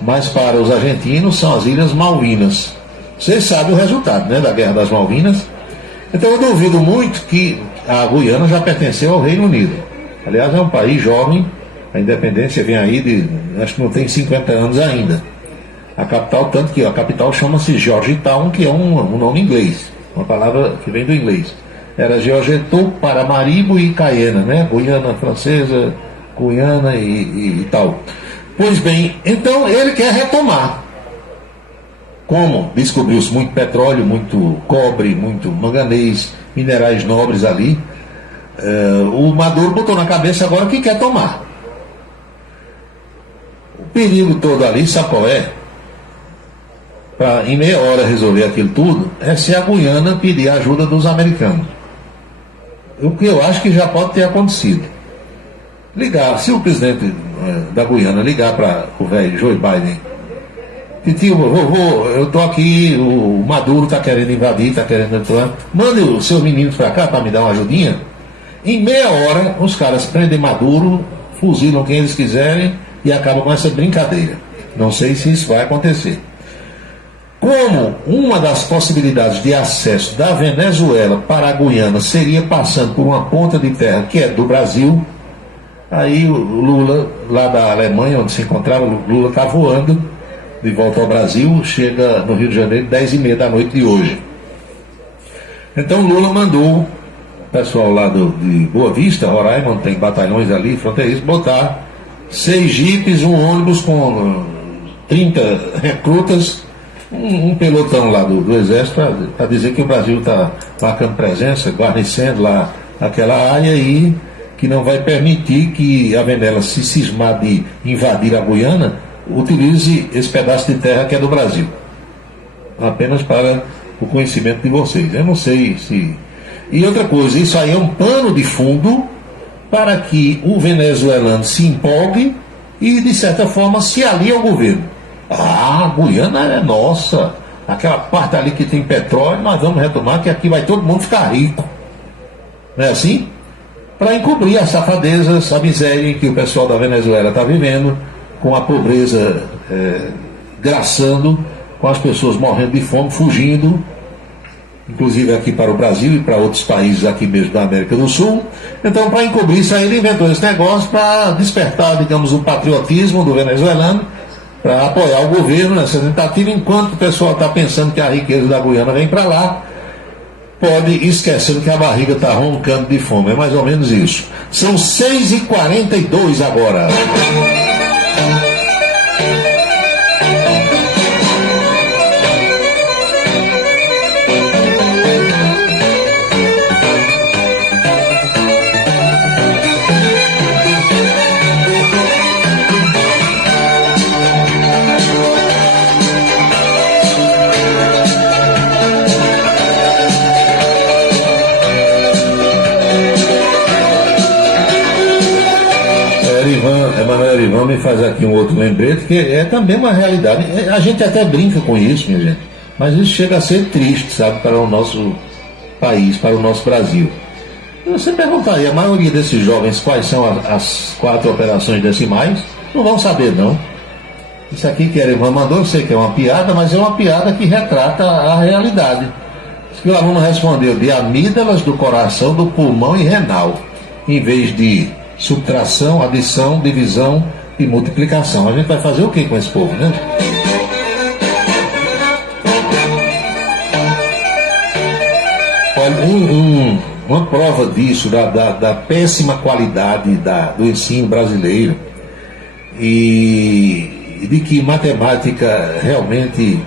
mas para os argentinos são as Ilhas Malvinas. Vocês sabem o resultado, né, da Guerra das Malvinas. Então eu duvido muito que a Guiana já pertenceu ao Reino Unido. Aliás, é um país jovem, a independência vem aí de, acho que não tem 50 anos ainda. A capital, tanto que a capital chama-se Georgetown, que é um nome inglês, uma palavra que vem do inglês. Era Georgetown, Paramaribo e Cayena, né? Guiana francesa, Guiana e tal. Pois bem, então ele quer retomar. Como descobriu-se muito petróleo, muito cobre, muito manganês, minerais nobres ali, o Maduro botou na cabeça agora que quer tomar. O perigo todo ali, sabe qual é? Para em meia hora resolver aquilo tudo, é se a Guiana pedir a ajuda dos americanos. O que eu acho que já pode ter acontecido. Ligar, se o presidente da Guiana ligar para o velho Joe Biden, tio, vovô, eu tô aqui, o Maduro tá querendo invadir, tá querendo atuar, mande os seus meninos para cá para me dar uma ajudinha. Em meia hora, os caras prendem Maduro, fuzilam quem eles quiserem e acabam com essa brincadeira. Não sei se isso vai acontecer. Como uma das possibilidades de acesso da Venezuela para a Guiana seria passando por uma ponta de terra que é do Brasil, aí o Lula, lá da Alemanha, onde se encontrava, o Lula está voando de volta ao Brasil, chega no Rio de Janeiro 10h30 da noite de hoje. Então Lula mandou o pessoal lá de Boa Vista, Roraima, onde tem batalhões ali, fronteiriços, botar 6 jipes, um ônibus com 30 recrutas, um pelotão lá do Exército, para dizer que o Brasil está marcando presença, guarnecendo lá aquela área e que não vai permitir que a Venezuela, se cismar de invadir a Guiana, utilize esse pedaço de terra que é do Brasil. Apenas para o conhecimento de vocês. Eu não sei se... E outra coisa, isso aí é um pano de fundo para que o venezuelano se empolgue e, de certa forma, se alie ao governo. Ah, a Guiana é nossa. Aquela parte ali que tem petróleo, nós vamos retomar, que aqui vai todo mundo ficar rico. Não é assim? Para encobrir a safadeza, essa miséria que o pessoal da Venezuela está vivendo, com a pobreza graçando, com as pessoas morrendo de fome, fugindo, inclusive aqui para o Brasil e para outros países aqui mesmo da América do Sul. Então, para encobrir isso aí, ele inventou esse negócio para despertar, digamos, o patriotismo do venezuelano, para apoiar o governo nessa tentativa, enquanto o pessoal está pensando que a riqueza da Guiana vem para lá, pode ir esquecendo que a barriga está roncando de fome. É mais ou menos isso. São 6h42 agora. Emanuel me faz aqui um outro lembrete, que é também uma realidade. A gente até brinca com isso, minha gente, mas isso chega a ser triste, sabe, para o nosso país, para o nosso Brasil. Você perguntaria, a maioria desses jovens, quais são as 4 operações decimais, não vão saber, não. Isso aqui que a Erivan mandou, eu sei que é uma piada, mas é uma piada que retrata a realidade. O aluno respondeu de amígdalas do coração, do pulmão e renal, em vez de subtração, adição, divisão e multiplicação. A gente vai fazer o que com esse povo, né? Olha, uma prova disso, da péssima qualidade do ensino brasileiro e de que matemática realmente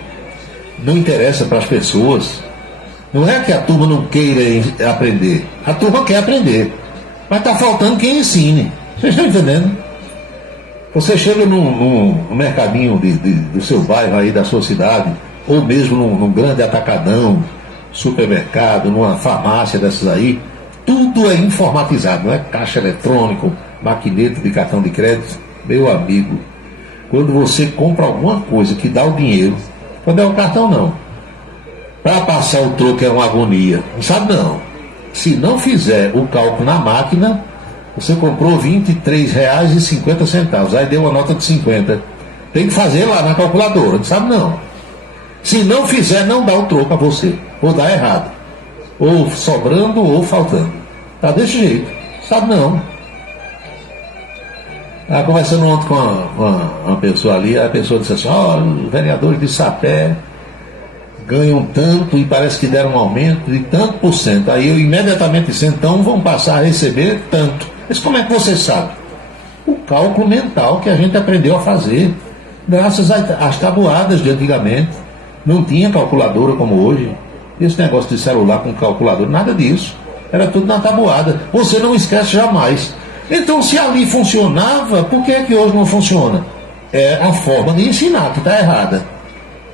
não interessa para as pessoas. Não é que a turma não queira aprender, a turma quer aprender, mas está faltando quem ensine. Vocês estão entendendo? Você chega no mercadinho do seu bairro aí, da sua cidade, ou mesmo num grande atacadão, supermercado, numa farmácia dessas aí, tudo é informatizado, não é caixa eletrônico, maquineta de cartão de crédito. Meu amigo, quando você compra alguma coisa que dá o dinheiro, quando é o cartão não, para passar o troco é uma agonia, não sabe não. Se não fizer o cálculo na máquina, você comprou R$ 23,50, aí deu uma nota de 50. Tem que fazer lá na calculadora, não sabe não. Se não fizer, não dá o troco a você, ou dá errado, ou sobrando ou faltando. Tá desse jeito, sabe não. Conversando ontem com uma pessoa ali, a pessoa disse assim: os vereadores de Sapé ganham tanto e parece que deram um aumento de tanto por cento. Aí eu imediatamente disse: então vão passar a receber tanto. Mas como é que você sabe? O cálculo mental que a gente aprendeu a fazer, graças às tabuadas de antigamente. Não tinha calculadora como hoje. Esse negócio de celular com calculadora, nada disso. Era tudo na tabuada. Você não esquece jamais. Então, se ali funcionava, por que é que hoje não funciona? É a forma de ensinar que está errada.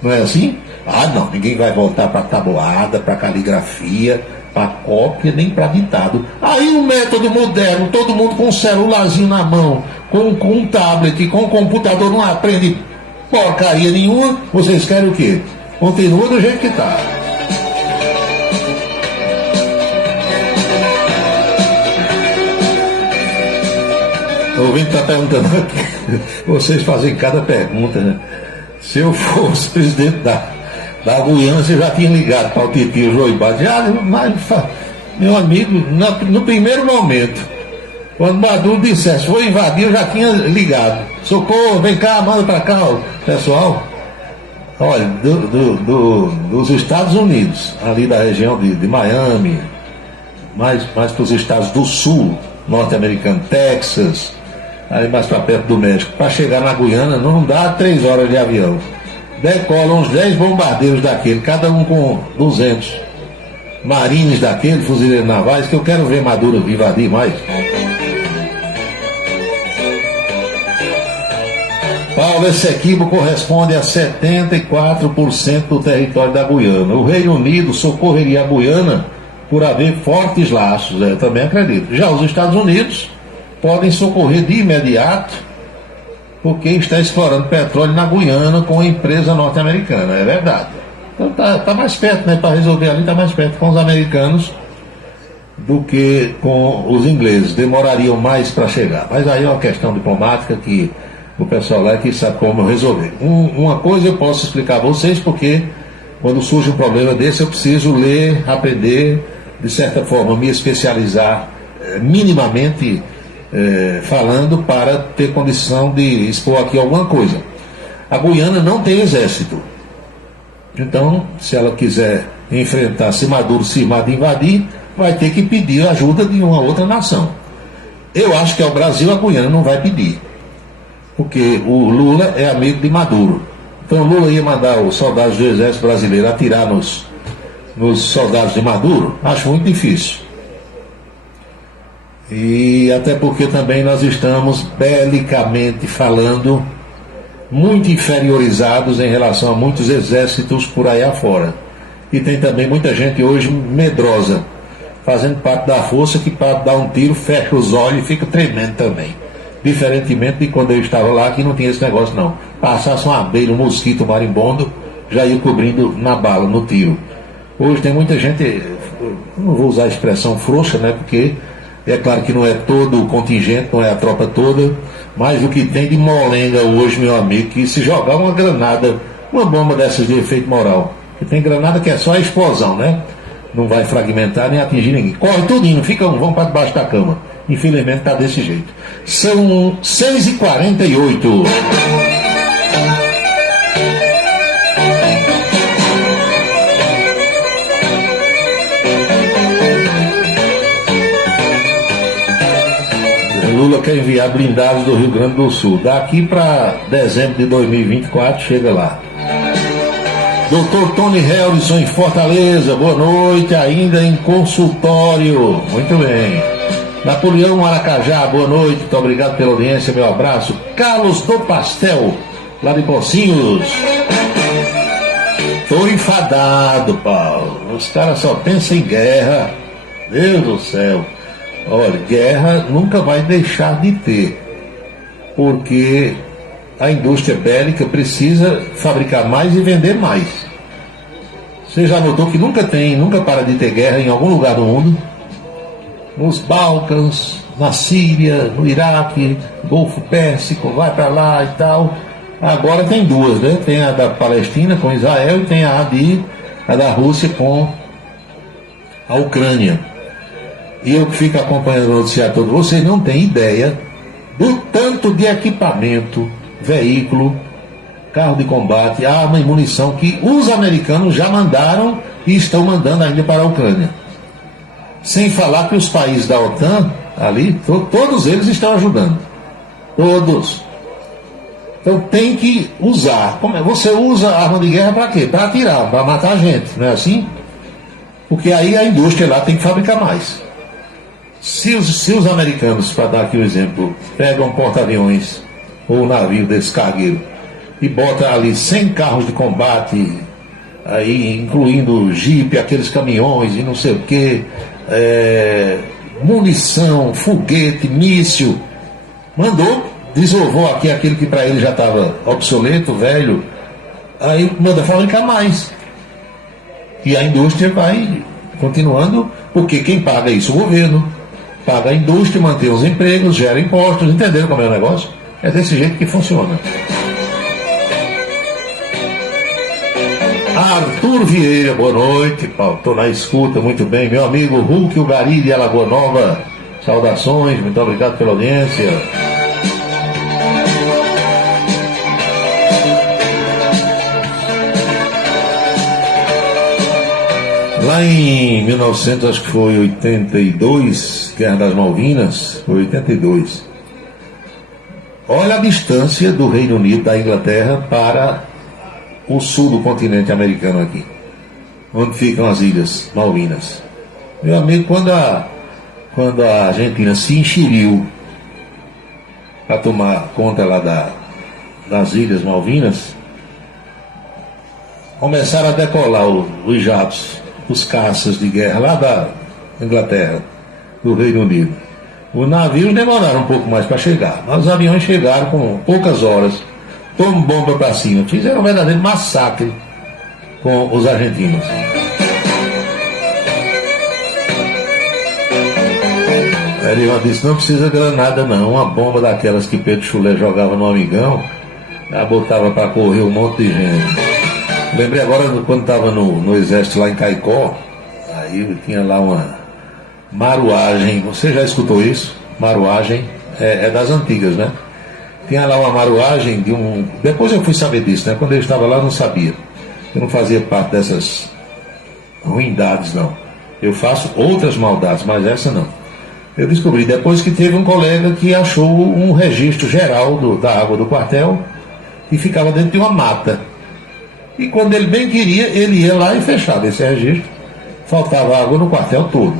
Não é assim? Não, ninguém vai voltar para tabuada, para caligrafia, para cópia, nem para ditado. Aí o método moderno, todo mundo com um celularzinho na mão, com um tablet, com um computador, não aprende porcaria nenhuma. Vocês querem o quê? Continua do jeito que está. O ouvinte está perguntando aqui, vocês fazem cada pergunta, né? Se eu fosse presidente da Guiana, você já tinha ligado para o Titio Joibá. Mas, meu amigo, no primeiro momento, quando Maduro dissesse, vou invadir, eu já tinha ligado. Socorro, vem cá, manda para cá, ó, pessoal. Olha, dos Estados Unidos, ali da região de Miami, mais para os estados do sul, norte-americano, Texas, aí mais para perto do México, para chegar na Guiana não dá 3 horas de avião. Decolam uns 10 bombardeiros daquele, cada um com 200 marines daquele, fuzileiros navais, que eu quero ver Maduro invadir mais. Paulo, esse equívoco corresponde a 74% do território da Guiana. O Reino Unido socorreria a Guiana por haver fortes laços, eu também acredito. Já os Estados Unidos podem socorrer de imediato, porque está explorando petróleo na Guiana com a empresa norte-americana, é verdade. Então tá mais perto, né? Para resolver ali está mais perto com os americanos do que com os ingleses. Demorariam mais para chegar. Mas aí é uma questão diplomática que o pessoal lá que sabe como resolver. Uma coisa eu posso explicar a vocês, porque quando surge um problema desse, eu preciso ler, aprender, de certa forma, me especializar minimamente falando para ter condição de expor aqui alguma coisa. A Guiana não tem exército. Então, se ela quiser enfrentar, se Maduro cismar de invadir, vai ter que pedir ajuda de uma outra nação. Eu acho que ao Brasil a Guiana não vai pedir, porque o Lula é amigo de Maduro. Então o Lula ia mandar os soldados do exército brasileiro atirar nos soldados de Maduro? Acho muito difícil. E até porque também nós estamos belicamente falando muito inferiorizados em relação a muitos exércitos por aí afora. E tem também muita gente hoje medrosa, fazendo parte da força que para dar um tiro fecha os olhos e fica tremendo também. Diferentemente de quando eu estava lá, que não tinha esse negócio não. Passasse uma abelha, um mosquito, um marimbondo, já ia cobrindo na bala, no tiro. Hoje tem muita gente, não vou usar a expressão frouxa, né, porque é claro que não é todo o contingente, não é a tropa toda, mas o que tem de molenga hoje, meu amigo, que se jogar uma granada, uma bomba dessas de efeito moral, que tem granada que é só a explosão, né? Não vai fragmentar nem atingir ninguém. Corre tudinho, vão para debaixo da cama. Infelizmente está desse jeito. São 6h48. Lula quer enviar blindados do Rio Grande do Sul. Daqui para dezembro de 2024 chega lá. Dr. Tony Helison em Fortaleza, boa noite, ainda em consultório. Muito bem. Napoleão Maracajá, boa noite, muito obrigado pela audiência, meu abraço. Carlos do Pastel, lá de Pocinhos. Tô enfadado, Paulo. Os caras só pensam em guerra. Deus do céu. Olha, guerra nunca vai deixar de ter, porque a indústria bélica precisa fabricar mais e vender mais. Você já notou que nunca para de ter guerra em algum lugar do mundo? Nos Balcãs, na Síria, no Iraque, Golfo Pérsico, vai para lá e tal. Agora tem duas, né? Tem a da Palestina com Israel e tem a da Rússia com a Ucrânia. E eu que fico acompanhando o noticiário todo, vocês não têm ideia do tanto de equipamento, veículo, carro de combate, arma e munição que os americanos já mandaram e estão mandando ainda para a Ucrânia. Sem falar que os países da OTAN, ali, todos eles estão ajudando. Todos. Então tem que usar. Você usa arma de guerra para quê? Para atirar, para matar a gente, não é assim? Porque aí a indústria lá tem que fabricar mais. Se os americanos, para dar aqui o exemplo, pegam um porta-aviões ou um navio desse cargueiro e botam ali 100 carros de combate, aí, incluindo jipe, aqueles caminhões e não sei o que, munição, foguete, míssil, mandou, desovou aqui aquele que para ele já estava obsoleto, velho, aí manda fabricar mais. E a indústria vai continuando, porque quem paga isso? O governo. Paga a indústria, mantém os empregos, gera impostos, entenderam como é o negócio? É desse jeito que funciona. Arthur Vieira, boa noite, Paulo, estou na escuta, muito bem, meu amigo Hulk Ugari de Alagoa Nova, saudações, muito obrigado pela audiência. Lá em 1900, acho que foi 82, Guerra das Malvinas, foi 82. Olha a distância do Reino Unido, da Inglaterra, para o sul do continente americano aqui, onde ficam as Ilhas Malvinas. Meu amigo, quando a Argentina se enxeriu para tomar conta lá das Ilhas Malvinas, começaram a decolar os jatos, os caças de guerra lá da Inglaterra, do Reino Unido. Os navios demoraram um pouco mais para chegar, mas os aviões chegaram com poucas horas, tomam bomba para cima, fizeram um verdadeiro massacre com os argentinos. Ele disse, não precisa granada não, uma bomba daquelas que Pedro Chulé jogava no Amigão, ela botava para correr um monte de gente. Lembrei agora quando estava no exército lá em Caicó, aí tinha lá uma maruagem. Você já escutou isso? Maruagem é das antigas, né? Tinha lá uma maruagem de um... Depois eu fui saber disso, né? Quando eu estava lá eu não sabia. Eu não fazia parte dessas ruindades, não. Eu faço outras maldades, mas essa não. Eu descobri depois que teve um colega que achou um registro geral da água do quartel e ficava dentro de uma mata. E quando ele bem queria, ele ia lá e fechava esse registro. Faltava água no quartel todo.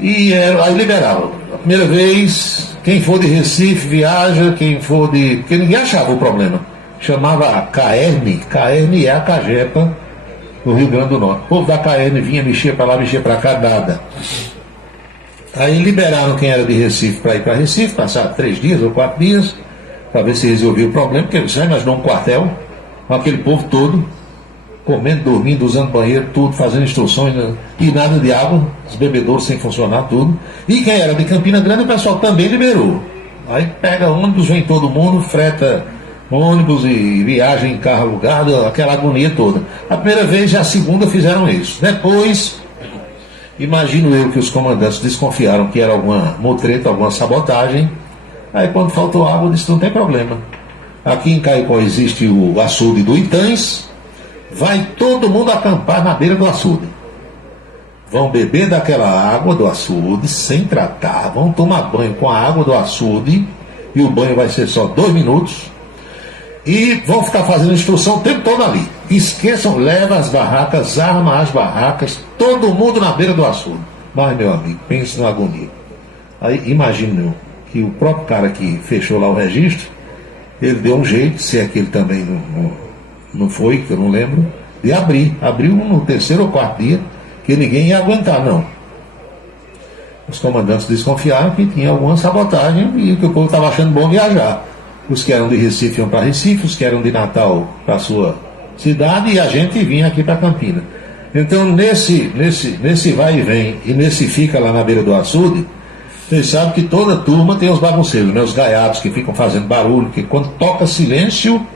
E aí liberava. A primeira vez, quem for de Recife viaja, quem for de... Porque ninguém achava o problema. Chamava a Caerne. Caerne é a Cagepa do Rio Grande do Norte. O povo da Caerne vinha, mexia para lá, mexia para cá, nada. Aí liberaram quem era de Recife para ir para Recife, passaram 3 dias ou 4 dias, para ver se resolvia o problema, porque você já imaginou um quartel, com aquele povo todo, comendo, dormindo, usando banheiro, tudo, fazendo instruções, né? E nada de água, os bebedouros sem funcionar, tudo. E quem era de Campina Grande, o pessoal também liberou. Aí pega ônibus, vem todo mundo, freta ônibus e viagem em carro alugado, aquela agonia toda. A primeira vez e a segunda fizeram isso. Depois, imagino eu que os comandantes desconfiaram que era alguma mutreta, alguma sabotagem. Aí quando faltou água, disse, não tem problema. Aqui em Caicó existe o açude do Itães, vai todo mundo acampar na beira do açude. Vão beber daquela água do açude, sem tratar, vão tomar banho com a água do açude, e o banho vai ser só 2 minutos, e vão ficar fazendo instrução o tempo todo ali. Esqueçam, leva as barracas, arma as barracas, todo mundo na beira do açude. Mas, meu amigo, pense na agonia. Aí, imagino que o próprio cara que fechou lá o registro, ele deu um jeito, se é que ele também não foi, que eu não lembro, de abrir. Abriu no 3º ou 4º dia, que ninguém ia aguentar, não. Os comandantes desconfiaram que tinha alguma sabotagem e que o povo estava achando bom viajar. Os que eram de Recife iam para Recife, os que eram de Natal para a sua cidade, e a gente vinha aqui para Campina. Então, nesse vai e vem, e nesse fica lá na beira do açude, vocês sabem que toda turma tem os bagunceiros, né? Os gaiatos que ficam fazendo barulho, que quando toca silêncio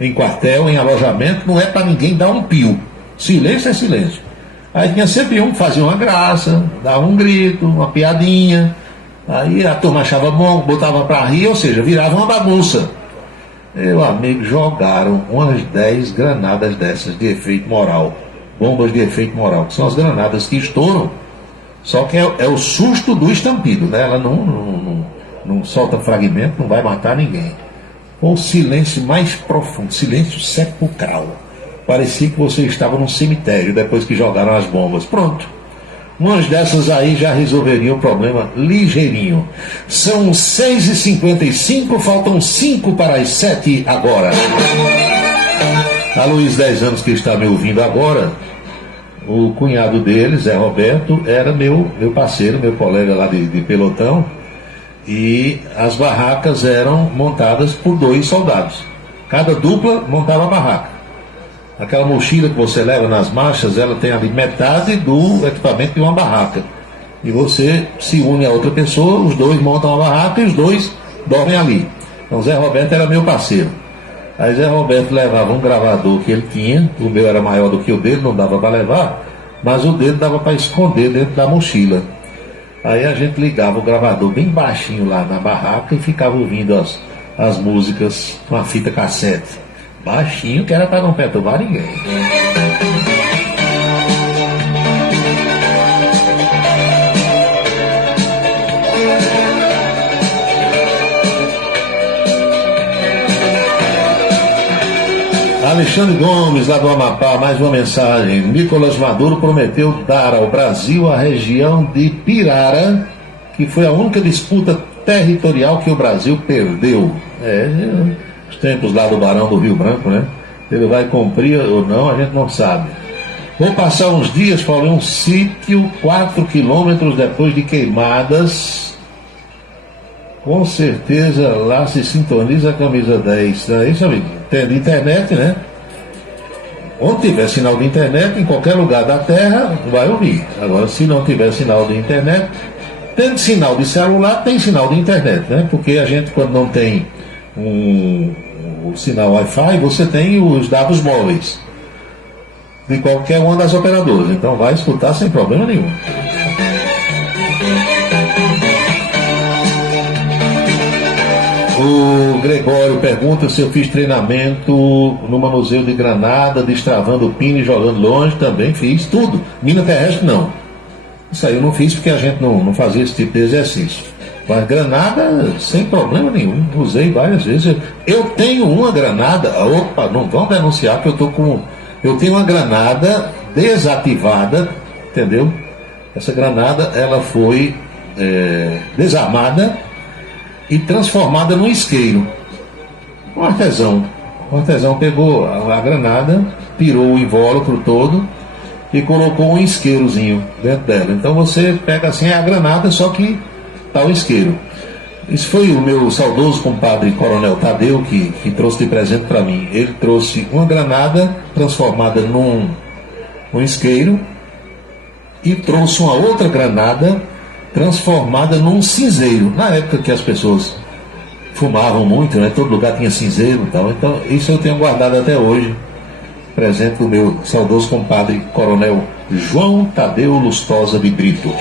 em quartel, em alojamento, não é para ninguém dar um pio. Silêncio é silêncio. Aí tinha sempre um que fazia uma graça, dava um grito, uma piadinha, aí a turma achava bom, botava para rir, ou seja, virava uma bagunça. Meu amigo, jogaram umas 10 granadas dessas de efeito moral, bombas de efeito moral, que são as granadas que estouram, só que é o susto do estampido, né? Ela não solta fragmento, não vai matar ninguém. O silêncio mais profundo, silêncio sepulcral. Parecia que você estava num cemitério depois que jogaram as bombas. Pronto. Umas dessas aí já resolveriam o problema ligeirinho. São 6h55, faltam 5 para as 7 agora. A Luiz, 10 anos, que está me ouvindo agora, o cunhado dele, Zé Roberto, era meu parceiro, meu colega lá de pelotão, e as barracas eram montadas por 2 soldados. Cada dupla montava a barraca. Aquela mochila que você leva nas marchas, ela tem ali metade do equipamento de uma barraca. E você se une a outra pessoa, os 2 montam a barraca e os 2 dormem ali. Então Zé Roberto era meu parceiro. Aí Zé Roberto levava um gravador que ele tinha, o meu era maior do que o dele, não dava para levar, mas o dele dava para esconder dentro da mochila. Aí a gente ligava o gravador bem baixinho lá na barraca e ficava ouvindo as músicas com a fita cassete. Baixinho, que era para não perturbar ninguém. Alexandre Gomes, lá do Amapá, mais uma mensagem. Nicolás Maduro prometeu dar ao Brasil a região de Pirara, que foi a única disputa territorial que o Brasil perdeu. Os tempos lá do Barão do Rio Branco, né? Ele vai cumprir ou não, a gente não sabe. Vou passar uns dias, Paulo, em um sítio 4 quilômetros depois de Queimadas. Com certeza lá se sintoniza a camisa 10. Não é isso, amigo? Tem de internet, né? Onde tiver sinal de internet, em qualquer lugar da terra, vai ouvir. Agora, se não tiver sinal de internet, tendo sinal de celular, tem sinal de internet, né? Porque a gente, quando não tem o sinal Wi-Fi, você tem os dados móveis de qualquer uma das operadoras, então vai escutar sem problema nenhum. O Gregório pergunta se eu fiz treinamento no manuseio de granada, destravando pino e jogando longe. Também fiz tudo. Mina terrestre não. Isso aí eu não fiz porque a gente não fazia esse tipo de exercício. Mas granada sem problema nenhum. Usei várias vezes. Eu tenho uma granada. Opa, não vão denunciar que eu tô com. Eu tenho uma granada desativada, entendeu? Essa granada ela foi desarmada e transformada num isqueiro. Um artesão pegou a granada, tirou o invólucro todo e colocou um isqueirozinho dentro dela. Então você pega assim a granada, só que tá o isqueiro. Isso foi o meu saudoso compadre Coronel Tadeu que trouxe de presente para mim. Ele trouxe uma granada transformada num isqueiro e trouxe uma outra granada transformada num cinzeiro. Na época que as pessoas fumavam muito, né? Todo lugar tinha cinzeiro e tal. Então isso eu tenho guardado até hoje. Presente do meu saudoso compadre Coronel João Tadeu Lustosa de Brito.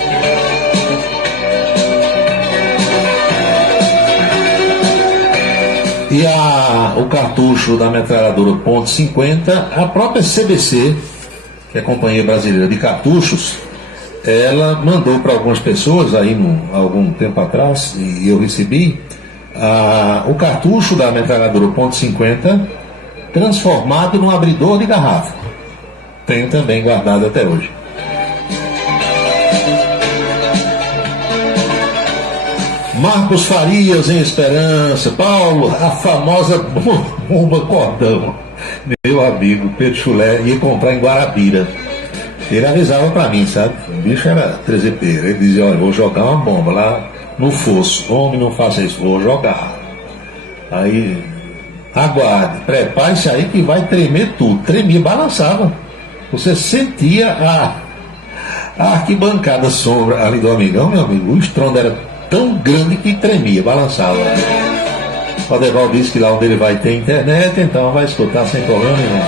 E o cartucho da metralhadora .50, a própria CBC, que é a Companhia Brasileira de Cartuchos, ela mandou para algumas pessoas aí algum tempo atrás, e eu recebi o cartucho da metralhadora .50 transformado num abridor de garrafa. Tenho também guardado até hoje. Marcos Farias em Esperança. Paulo, a famosa bomba cordão. Meu amigo Pedro Chulé ia comprar em Guarabira. Ele avisava pra mim, sabe? O bicho era trezepeiro. Ele dizia: olha, vou jogar uma bomba lá no fosso. Homem, não faça isso, vou jogar. Aí, aguarde, prepare-se aí que vai tremer tudo. Tremia, balançava. Você sentia a arquibancada sombra ali do amigão, meu amigo. O estrondo era tão grande que tremia, balançava. O Adeval disse que lá onde ele vai ter internet, então vai escutar sem problema nenhum.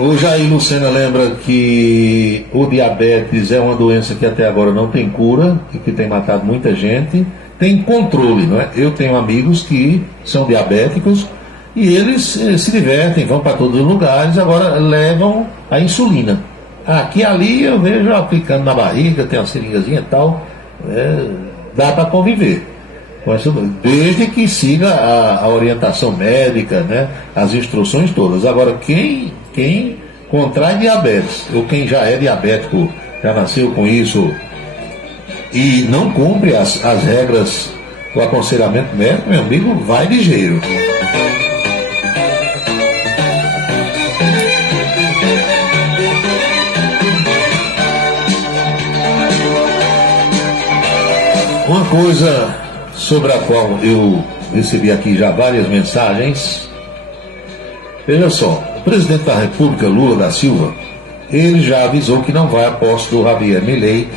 O Jair Lucena lembra que o diabetes é uma doença que até agora não tem cura e que tem matado muita gente. Tem controle, não é? Eu tenho amigos que são diabéticos e eles se divertem, vão para todos os lugares, agora levam a insulina. Aqui e ali eu vejo aplicando na barriga, tem uma seringazinha e tal, dá para conviver. Desde que siga a orientação médica, né, as instruções todas. Agora, quem contrai diabetes, ou quem já é diabético, já nasceu com isso, e não cumpre as regras do aconselhamento médico, meu amigo, vai ligeiro. Uma coisa sobre a qual eu recebi aqui já várias mensagens. Veja só, o presidente da República, Lula da Silva, ele já avisou que não vai à posse do Javier Milei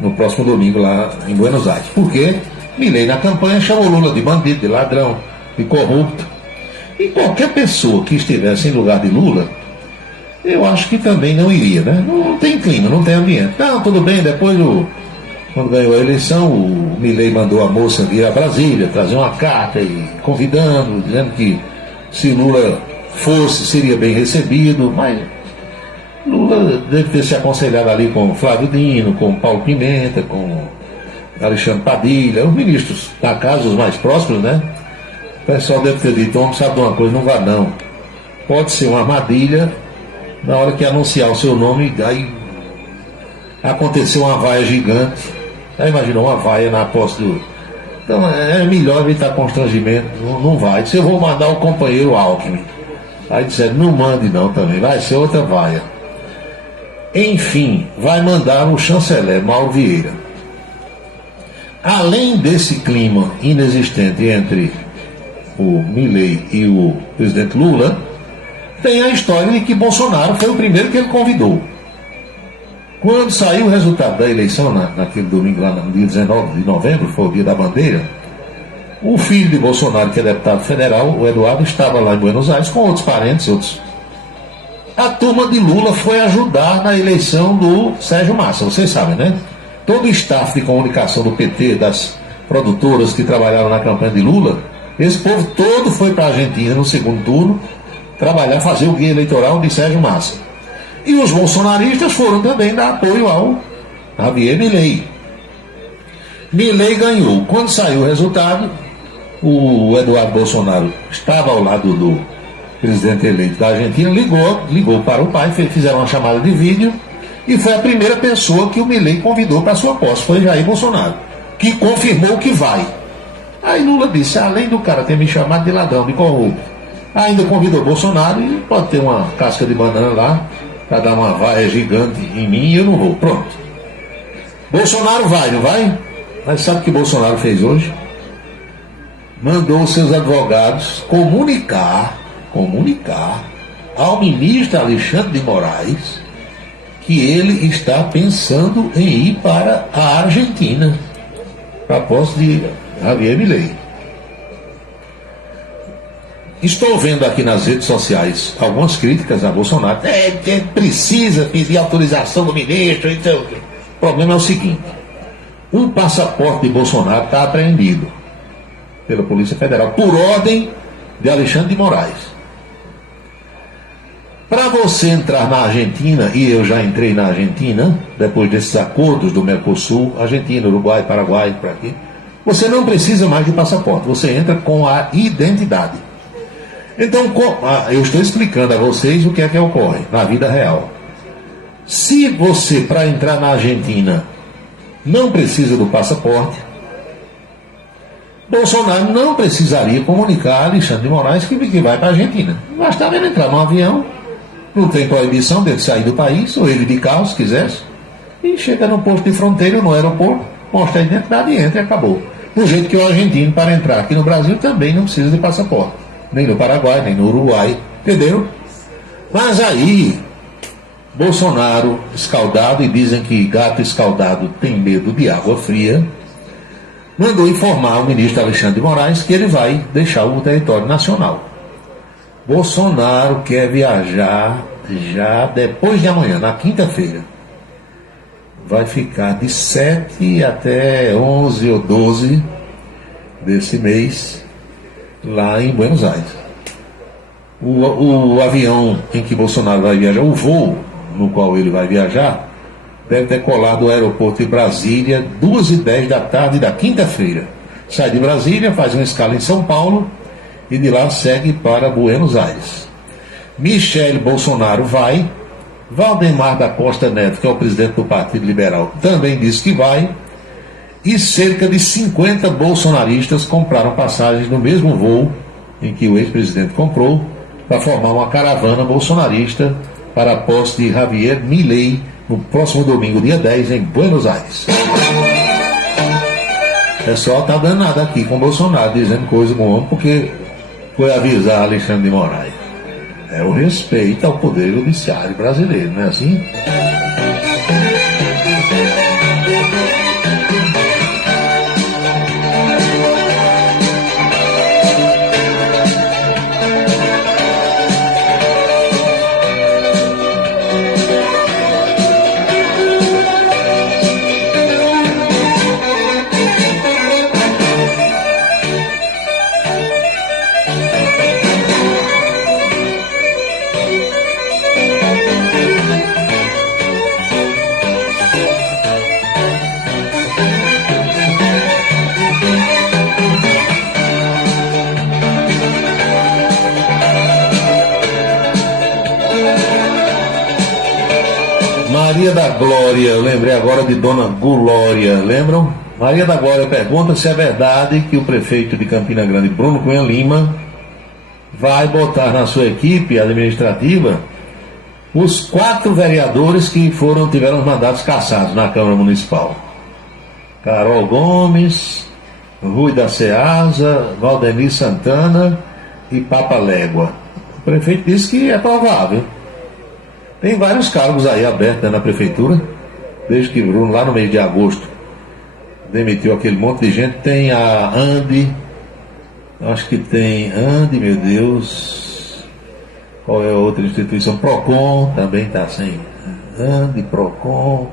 no próximo domingo lá em Buenos Aires. Por quê? Milei na campanha chamou Lula de bandido, de ladrão, de corrupto. E qualquer pessoa que estivesse em lugar de Lula, eu acho que também não iria, né? Não tem clima, não tem ambiente. Não, tudo bem, depois quando ganhou a eleição, o Milei mandou a moça vir a Brasília, trazer uma carta e convidando, dizendo que se Lula fosse, seria bem recebido, mas Lula deve ter se aconselhado ali com Flávio Dino, com Paulo Pimenta, com Alexandre Padilha, os ministros da casa, os mais próximos, né? O pessoal deve ter dito: homem, sabe de uma coisa, não vá não. Pode ser uma armadilha, na hora que anunciar o seu nome, aí aconteceu uma vaia gigante. Já imaginou uma vaia na posse do... Então é melhor evitar constrangimento, não vai. Disse: eu vou mandar o companheiro Alckmin. Aí disseram: não mande não também, vai ser outra vaia. Enfim, vai mandar o chanceler Mauro Vieira. Além desse clima inexistente entre o Milei e o presidente Lula, tem a história de que Bolsonaro foi o primeiro que ele convidou. Quando saiu o resultado da eleição, naquele domingo lá no dia 19 de novembro, foi o dia da bandeira, O filho de Bolsonaro, que é deputado federal, o Eduardo, estava lá em Buenos Aires com outros parentes, outros. A turma de Lula foi ajudar na eleição do Sérgio Massa, vocês sabem, né? Todo o staff de comunicação do PT, das produtoras que trabalharam na campanha de Lula, esse povo todo foi para a Argentina no segundo turno trabalhar, fazer o guia eleitoral de Sérgio Massa. E os bolsonaristas foram também dar apoio ao Javier Milei. Milei ganhou. Quando saiu o resultado, o Eduardo Bolsonaro estava ao lado do presidente eleito da Argentina, ligou para o pai, fizeram uma chamada de vídeo e foi a primeira pessoa que o Milei convidou para sua posse, foi Jair Bolsonaro, que confirmou que vai. Aí Lula disse, além do cara ter me chamado de ladrão, de corrupto, ainda convidou Bolsonaro e pode ter uma casca de banana lá para dar uma vaia gigante em mim e eu não vou. Pronto. Bolsonaro vai, não vai? Mas sabe o que Bolsonaro fez hoje? Mandou os seus advogados comunicar ao ministro Alexandre de Moraes que ele está pensando em ir para a Argentina, para a posse de Javier Milei. Estou vendo aqui nas redes sociais algumas críticas a Bolsonaro. Precisa pedir autorização do ministro. Então, o problema é o seguinte: o passaporte de Bolsonaro está apreendido pela Polícia Federal por ordem de Alexandre de Moraes. Para você entrar na Argentina, e eu já entrei na Argentina, depois desses acordos do Mercosul, Argentina, Uruguai, Paraguai, por aqui, você não precisa mais de passaporte, você entra com a identidade. Então, eu estou explicando a vocês o que é que ocorre na vida real. Se você, para entrar na Argentina, não precisa do passaporte, Bolsonaro não precisaria comunicar a Alexandre de Moraes que vai para a Argentina. Bastava ele entrar no avião, não tem proibição dele sair do país, ou ele de carro, se quisesse, e chega no posto de fronteira, no aeroporto, mostra a identidade e entra e acabou. Do jeito que o argentino, para entrar aqui no Brasil, também não precisa de passaporte. Nem no Paraguai, nem no Uruguai, entendeu? Mas aí, Bolsonaro escaldado, e dizem que gato escaldado tem medo de água fria, mandou informar o ministro Alexandre de Moraes que ele vai deixar o território nacional. Bolsonaro quer viajar já depois de amanhã, na quinta-feira. Vai ficar de 7 até 11 ou 12 desse mês lá em Buenos Aires. O avião em que Bolsonaro vai viajar, o voo no qual ele vai viajar, deve decolar do aeroporto de Brasília 2h10 da tarde da quinta-feira. Sai de Brasília, faz uma escala em São Paulo e de lá segue para Buenos Aires. Michele Bolsonaro vai, Valdemar da Costa Neto, que é o presidente do Partido Liberal, também disse que vai, e cerca de 50 bolsonaristas compraram passagens no mesmo voo em que o ex-presidente comprou, para formar uma caravana bolsonarista para a posse de Javier Milei no próximo domingo, dia 10, em Buenos Aires. O pessoal está danado aqui com o Bolsonaro, dizendo coisa com o homem, porque foi avisar Alexandre de Moraes. É o respeito ao poder judiciário brasileiro, não é assim? Maria da Glória, eu lembrei agora de Dona Glória, lembram? Maria da Glória pergunta se é verdade que o prefeito de Campina Grande, Bruno Cunha Lima, vai botar na sua equipe administrativa os 4 vereadores que tiveram os mandatos cassados na Câmara Municipal. Carol Gomes, Rui da Ceasa, Valdemir Santana e Papa Légua. O prefeito disse que é provável. Tem vários cargos aí abertos na prefeitura, desde que Bruno, lá no mês de agosto, demitiu aquele monte de gente. Tem a Andy, Acho que tem meu Deus, qual é a outra instituição? PROCON também está sem. PROCON,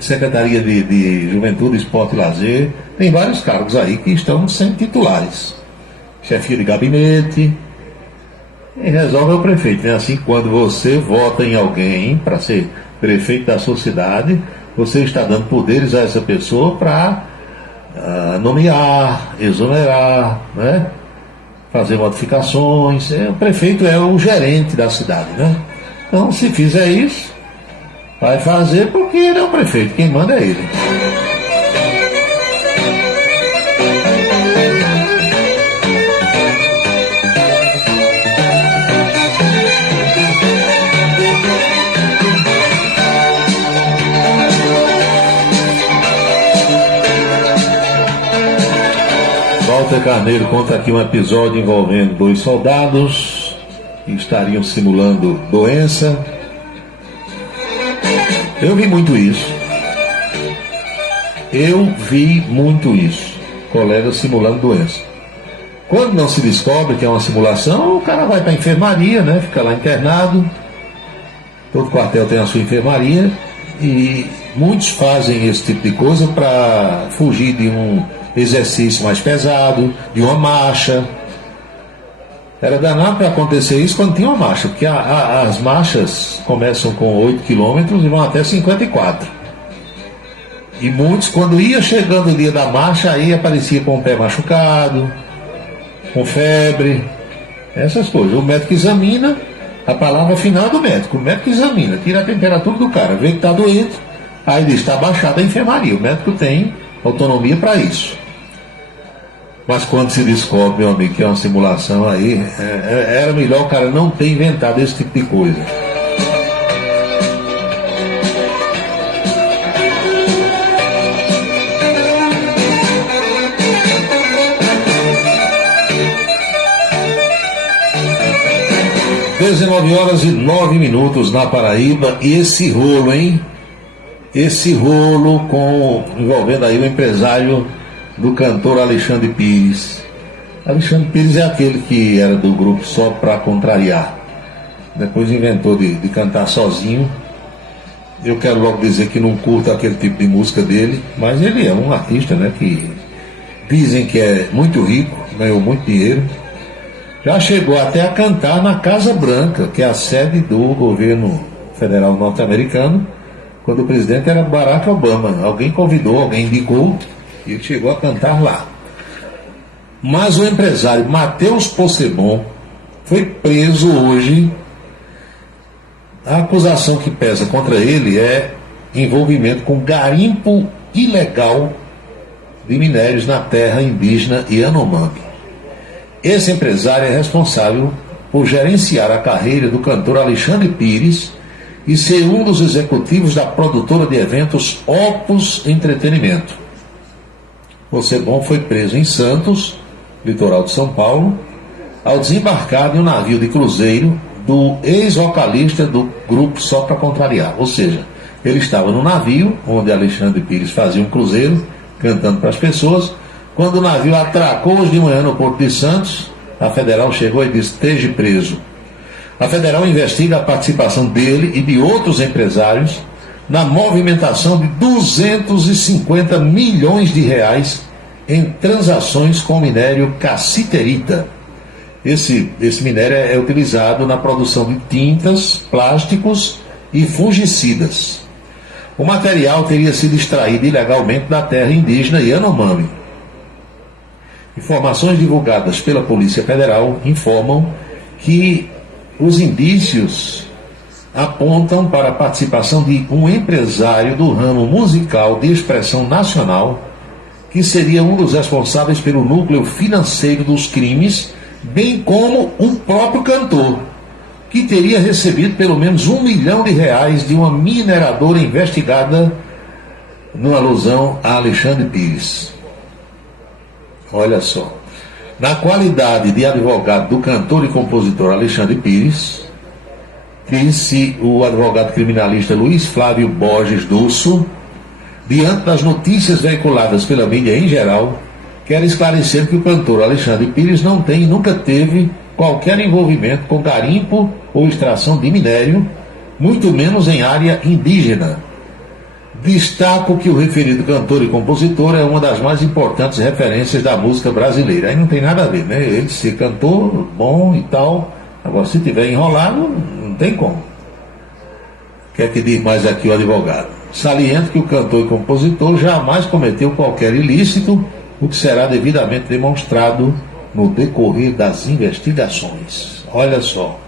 Secretaria de Juventude, Esporte e Lazer. Tem vários cargos aí que estão sem titulares. Chefia de gabinete. E resolve o prefeito, né? Assim, quando você vota em alguém para ser prefeito da sua cidade, você está dando poderes a essa pessoa para nomear, exonerar, né? Fazer modificações. O prefeito é o gerente da cidade, né? Então, se fizer isso, vai fazer porque ele é o prefeito, quem manda é ele. Walter Carneiro conta aqui um episódio envolvendo 2 soldados que estariam simulando doença. Eu vi muito isso. Colegas simulando doença. Quando não se descobre que é uma simulação, o cara vai para a enfermaria, né? Fica lá internado. Todo quartel tem a sua enfermaria. E muitos fazem esse tipo de coisa para fugir de um exercício mais pesado, de uma marcha. Era danado para acontecer isso quando tinha uma marcha, porque as marchas começam com 8 quilômetros e vão até 54. E muitos, quando ia chegando o dia da marcha, aí aparecia com o pé machucado, com febre, essas coisas. O médico examina, a palavra final é do médico. O médico examina, tira a temperatura do cara, vê que está doente, aí diz, está abaixada a enfermaria. O médico tem autonomia para isso. Mas quando se descobre, meu amigo, que é uma simulação aí, era melhor o cara não ter inventado esse tipo de coisa. (19h09) na Paraíba. E esse rolo, hein? Esse rolo envolvendo aí o empresário do cantor Alexandre Pires. Alexandre Pires é aquele que era do grupo Só Pra Contrariar. Depois inventou de cantar sozinho. Eu quero logo dizer que não curto aquele tipo de música dele, mas ele é um artista, né, que dizem que é muito rico, ganhou muito dinheiro. Já chegou até a cantar na Casa Branca, que é a sede do governo federal norte-americano, quando o presidente era Barack Obama. Alguém convidou, alguém indicou, e ele chegou a cantar lá. Mas o empresário Matheus Possebon foi preso hoje. A acusação que pesa contra ele é envolvimento com garimpo ilegal de minérios na terra indígena Yanomami. Esse empresário é responsável por gerenciar a carreira do cantor Alexandre Pires e ser um dos executivos da produtora de eventos Opus Entretenimento. Possebon foi preso em Santos, litoral de São Paulo, ao desembarcar de um navio de cruzeiro do ex-vocalista do grupo Só Pra Contrariar. Ou seja, ele estava no navio onde Alexandre Pires fazia um cruzeiro, cantando para as pessoas. Quando o navio atracou hoje de manhã no Porto de Santos, a federal chegou e disse: esteja preso. A federal investiga a participação dele e de outros empresários na movimentação de 250 milhões de reais em transações com minério cassiterita. Esse minério é utilizado na produção de tintas, plásticos e fungicidas. O material teria sido extraído ilegalmente da terra indígena Yanomami. Informações divulgadas pela Polícia Federal informam que os indícios apontam para a participação de um empresário do ramo musical de expressão nacional, que seria um dos responsáveis pelo núcleo financeiro dos crimes, bem como o próprio cantor, que teria recebido pelo menos R$1 milhão de uma mineradora investigada no alusão a Alexandre Pires. Olha só. Na qualidade de advogado do cantor e compositor Alexandre Pires, disse o advogado criminalista Luiz Flávio Borges Dusso, diante das notícias veiculadas pela mídia em geral, quero esclarecer que o cantor Alexandre Pires não tem e nunca teve qualquer envolvimento com garimpo ou extração de minério, muito menos em área indígena. Destaco que o referido cantor e compositor é uma das mais importantes referências da música brasileira. Aí não tem nada a ver, né? Ele ser cantor, bom e tal. Agora, se tiver enrolado, não tem como. Quer que diga mais aqui o advogado? Saliento que o cantor e compositor jamais cometeu qualquer ilícito, o que será devidamente demonstrado no decorrer das investigações. Olha só.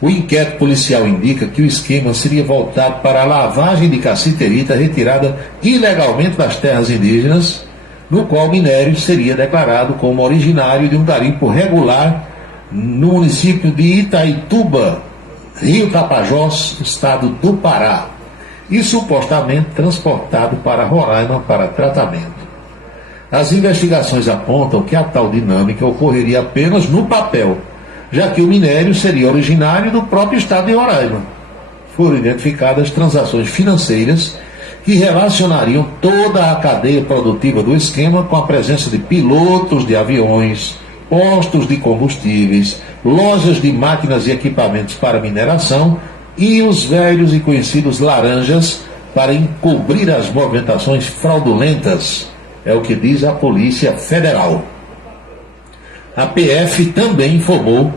O inquérito policial indica que o esquema seria voltado para a lavagem de cassiterita retirada ilegalmente das terras indígenas, no qual o minério seria declarado como originário de um garimpo regular no município de Itaituba, Rio Tapajós, estado do Pará, e supostamente transportado para Roraima para tratamento. As investigações apontam que a tal dinâmica ocorreria apenas no papel, já que o minério seria originário do próprio estado de Roraima. Foram identificadas transações financeiras que relacionariam toda a cadeia produtiva do esquema com a presença de pilotos de aviões, postos de combustíveis, lojas de máquinas e equipamentos para mineração e os velhos e conhecidos laranjas para encobrir as movimentações fraudulentas, é o que diz a Polícia Federal. A PF também informou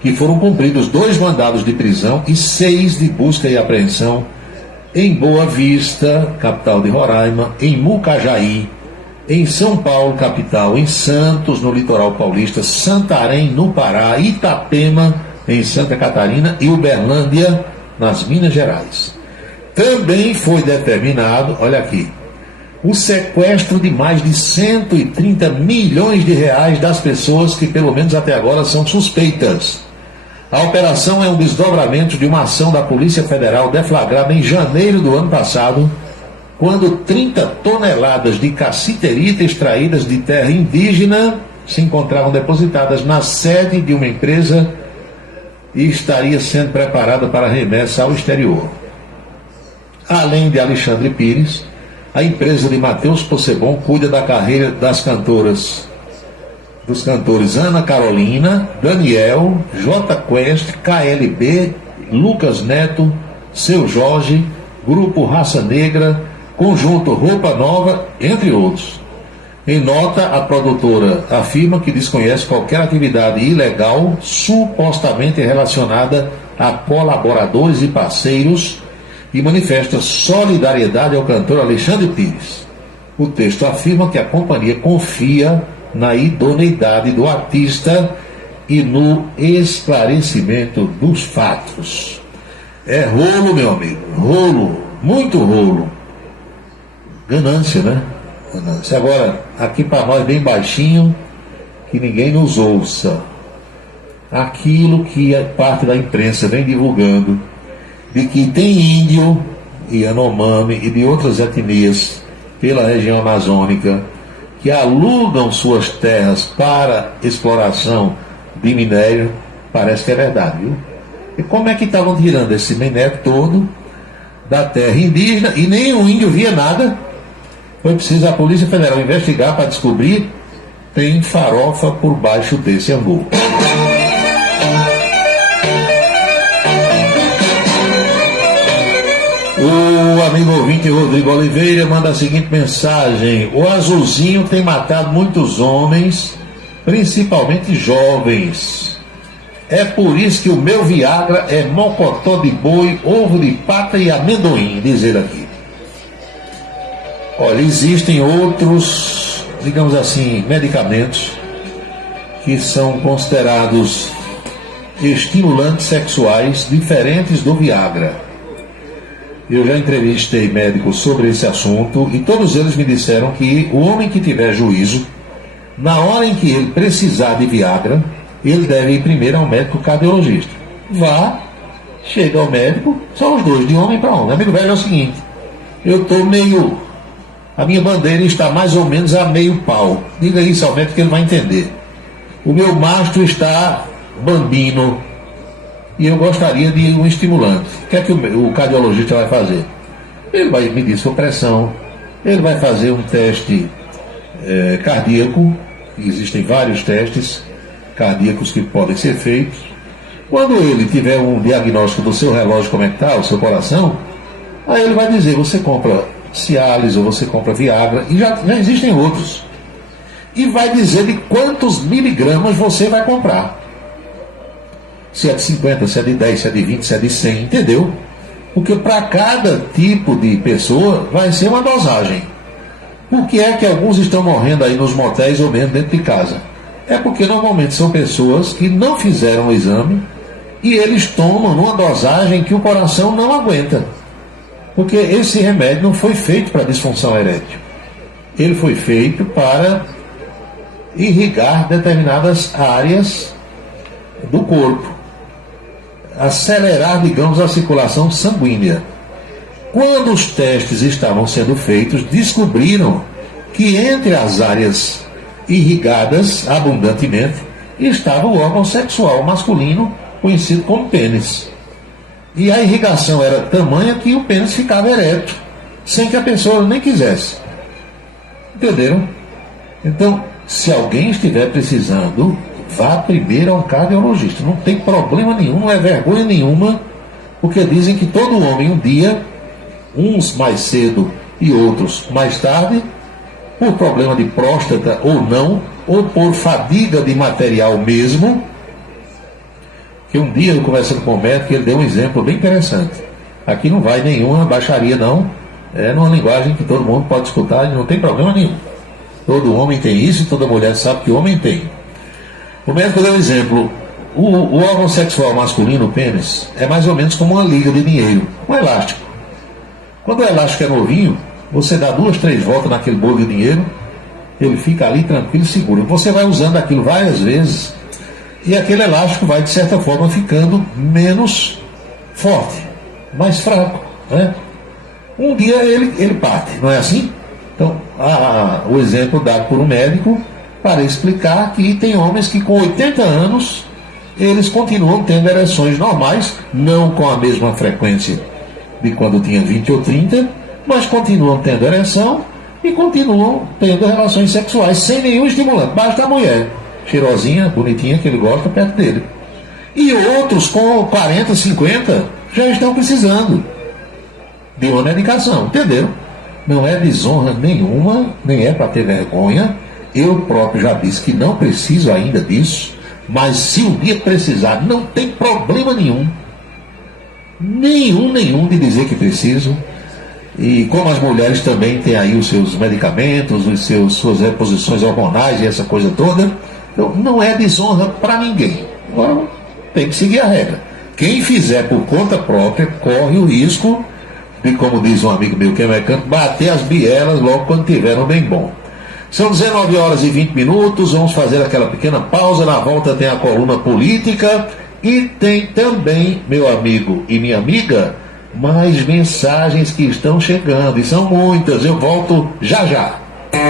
que foram cumpridos 2 mandados de prisão e 6 de busca e apreensão em Boa Vista, capital de Roraima, em Mucajaí, em São Paulo, capital, em Santos, no litoral paulista, Santarém, no Pará, Itapema, em Santa Catarina e Uberlândia, nas Minas Gerais. Também foi determinado, olha aqui, o sequestro de mais de 130 milhões de reais das pessoas que, pelo menos até agora, são suspeitas. A operação é um desdobramento de uma ação da Polícia Federal deflagrada em janeiro do ano passado, quando 30 toneladas de cassiterita extraídas de terra indígena se encontravam depositadas na sede de uma empresa e estaria sendo preparada para remessa ao exterior. Além de Alexandre Pires, a empresa de Matheus Possebon cuida da carreira dos cantores Ana Carolina, Daniel, J Quest, KLB, Lucas Neto, Seu Jorge, Grupo Raça Negra, Conjunto Roupa Nova, entre outros. Em nota, a produtora afirma que desconhece qualquer atividade ilegal supostamente relacionada a colaboradores e parceiros e manifesta solidariedade ao cantor Alexandre Pires. O texto afirma que a companhia confia na idoneidade do artista e no esclarecimento dos fatos. É rolo, meu amigo, rolo, muito rolo. Ganância, né? Ganância. Agora, aqui para nós bem baixinho, que ninguém nos ouça. Aquilo que a parte da imprensa vem divulgando, de que tem índio e Yanomami e de outras etnias pela região amazônica que alugam suas terras para exploração de minério, parece que é verdade, viu? E como é que estavam tirando esse minério todo da terra indígena e nem o índio via nada? Foi preciso a Polícia Federal investigar para descobrir, tem farofa por baixo desse angu. O amigo ouvinte Rodrigo Oliveira manda a seguinte mensagem: o azulzinho tem matado muitos homens, principalmente jovens. É por isso que o meu Viagra é mocotó de boi, ovo de pata e amendoim, diz ele aqui. Olha, existem outros, digamos assim, medicamentos que são considerados estimulantes sexuais diferentes do Viagra. Eu já entrevistei médicos sobre esse assunto e todos eles me disseram que o homem que tiver juízo, na hora em que ele precisar de Viagra, ele deve ir primeiro ao médico cardiologista. Vá, chega ao médico, são os dois, de homem para homem. Amigo velho, é o seguinte, eu estou meio... A minha bandeira está mais ou menos a meio pau. Diga isso ao médico que ele vai entender. O meu mastro está bambino e eu gostaria de um estimulante. O que é que o cardiologista vai fazer? Ele vai medir sua pressão, ele vai fazer um teste cardíaco. Existem vários testes cardíacos que podem ser feitos. Quando ele tiver um diagnóstico do seu relógio, como é que está, o seu coração, aí ele vai dizer, você compra Cialis ou você compra Viagra, e já existem outros. E vai dizer de quantos miligramas você vai comprar. Se é de 50, se é de 10, se é de 20, se é de 100, entendeu? Porque para cada tipo de pessoa vai ser uma dosagem. Por que é que alguns estão morrendo aí nos motéis ou mesmo dentro de casa? É porque normalmente são pessoas que não fizeram o exame e eles tomam numa dosagem que o coração não aguenta. Porque esse remédio não foi feito para disfunção erétil. Ele foi feito para irrigar determinadas áreas do corpo. Acelerar, digamos, a circulação sanguínea. Quando os testes estavam sendo feitos, descobriram que entre as áreas irrigadas abundantemente estava o órgão sexual masculino, conhecido como pênis. E a irrigação era tamanha que o pênis ficava ereto, sem que a pessoa nem quisesse. Entenderam? Então, se alguém estiver precisando, vá primeiro a um cardiologista. Não tem problema nenhum, não é vergonha nenhuma, porque dizem que todo homem um dia, uns mais cedo e outros mais tarde, por problema de próstata ou não, ou por fadiga de material mesmo, que um dia eu conversando com o médico, ele deu um exemplo bem interessante. Aqui não vai nenhuma baixaria não, é numa linguagem que todo mundo pode escutar e não tem problema nenhum. Todo homem tem isso e toda mulher sabe que homem tem. O médico deu um exemplo. O órgão sexual masculino, o pênis, é mais ou menos como uma liga de dinheiro, um elástico. Quando o elástico é novinho, você dá 2, 3 voltas naquele bolo de dinheiro, ele fica ali tranquilo e seguro. Você vai usando aquilo várias vezes e aquele elástico vai, de certa forma, ficando menos forte, mais fraco, né? Um dia ele parte, não é assim? Então, o exemplo dado por um médico para explicar que tem homens que com 80 anos eles continuam tendo ereções normais, não com a mesma frequência de quando tinha 20 ou 30, mas continuam tendo ereção e continuam tendo relações sexuais sem nenhum estimulante, basta a mulher cheirosinha, bonitinha, que ele gosta, perto dele. E outros com 40, 50 já estão precisando de uma medicação, entendeu? Não é desonra nenhuma, nem é para ter vergonha. Eu próprio já disse que não preciso ainda disso, mas se um dia precisar, não tem problema nenhum de dizer que preciso. E como as mulheres também têm aí os seus medicamentos, suas reposições hormonais e essa coisa toda, então não é desonra para ninguém. Agora tem que seguir a regra. Quem fizer por conta própria corre o risco de, como diz um amigo meu que é mecânico, bater as bielas logo quando tiveram bem bom. São 19 horas e 20 minutos, vamos fazer aquela pequena pausa, na volta tem a coluna política e tem também, meu amigo e minha amiga, mais mensagens que estão chegando, e são muitas, eu volto já já.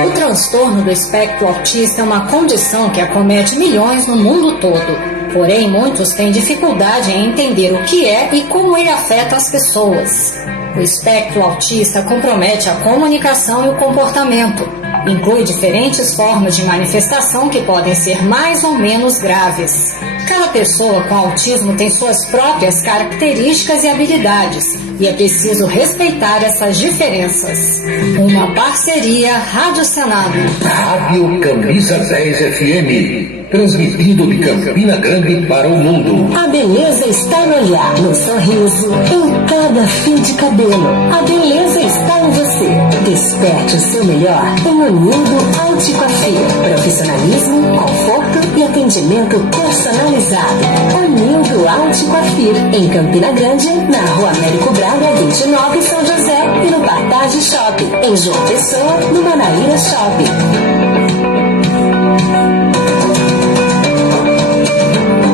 O transtorno do espectro autista é uma condição que acomete milhões no mundo todo. Porém, muitos têm dificuldade em entender o que é e como ele afeta as pessoas. O espectro autista compromete a comunicação e o comportamento. Inclui diferentes formas de manifestação que podem ser mais ou menos graves. Cada pessoa com autismo tem suas próprias características e habilidades, e é preciso respeitar essas diferenças. Uma parceria Rádio Senado. Rádio Camisa 10 FM, transmitindo de Campina Grande para o mundo. A beleza está no olhar, no sorriso, em cada fio de cabelo. A beleza está em você. Desperte o seu melhor em Unindo Alticoafia. Profissionalismo, conforto e atendimento personalizado. Unindo Alticoafia, em Campina Grande, na Rua Américo Braga, 29, São José, e no Partage Shopping, em João Pessoa, no Manaíra Shopping.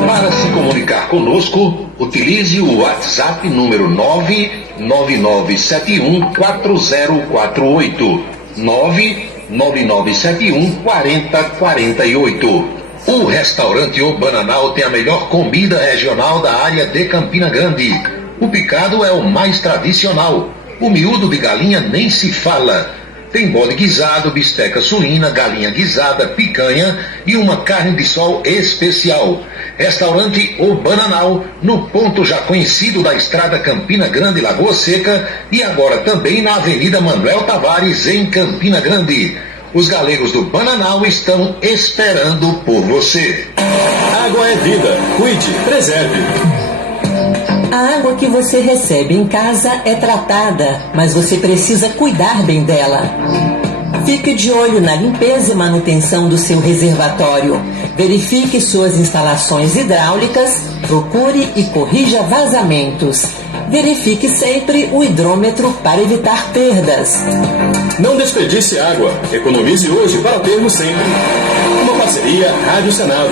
Para se comunicar conosco, utilize o WhatsApp número 999714048. 999714048. O restaurante O Bananal tem a melhor comida regional da área de Campina Grande. O picado é o mais tradicional. O miúdo de galinha nem se fala. Tem bode guisado, bisteca suína, galinha guisada, picanha e uma carne de sol especial. Restaurante O Bananal, no ponto já conhecido da estrada Campina Grande, Lagoa Seca, e agora também na Avenida Manuel Tavares, em Campina Grande. Os galegos do Bananal estão esperando por você. Água é vida. Cuide, preserve. A água que você recebe em casa é tratada, mas você precisa cuidar bem dela. Fique de olho na limpeza e manutenção do seu reservatório. Verifique suas instalações hidráulicas, procure e corrija vazamentos. Verifique sempre o hidrômetro para evitar perdas. Não desperdice água. Economize hoje para termos sempre. Uma parceria Rádio Senado.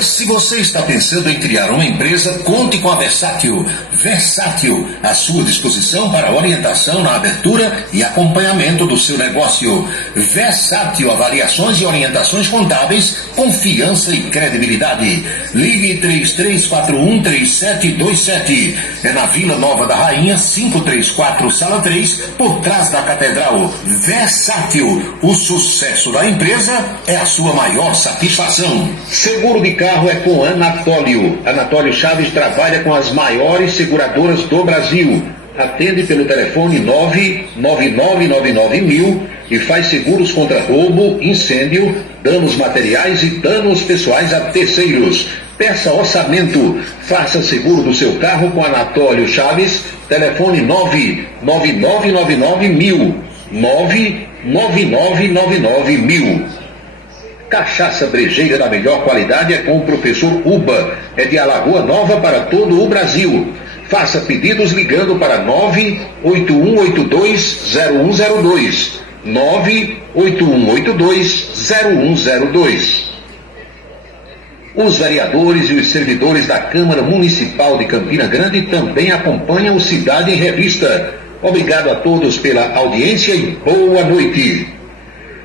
Se você está pensando em criar uma empresa, conte com a Versátil. Versátil, à sua disposição para orientação na abertura e acompanhamento do seu negócio. Versátil, avaliações e orientações contábeis, confiança e credibilidade. Ligue 33413727. É na Vila Nova da Rainha, 534, Sala 3, por trás da Catedral. Versátil, o sucesso da empresa é a sua maior satisfação. Seguro de carro é com Anatólio. Anatólio Chaves trabalha com as maiores seguradoras do Brasil. Atende pelo telefone 99999.000 e faz seguros contra roubo, incêndio, danos materiais e danos pessoais a terceiros. Peça orçamento. Faça seguro do seu carro com Anatólio Chaves. Telefone 99999.000. 99999.000. Cachaça brejeira da melhor qualidade é com o professor Uba. É de Alagoa Nova para todo o Brasil. Faça pedidos ligando para 981820102. 981820102. Os vereadores e os servidores da Câmara Municipal de Campina Grande também acompanham o Cidade em Revista. Obrigado a todos pela audiência e boa noite.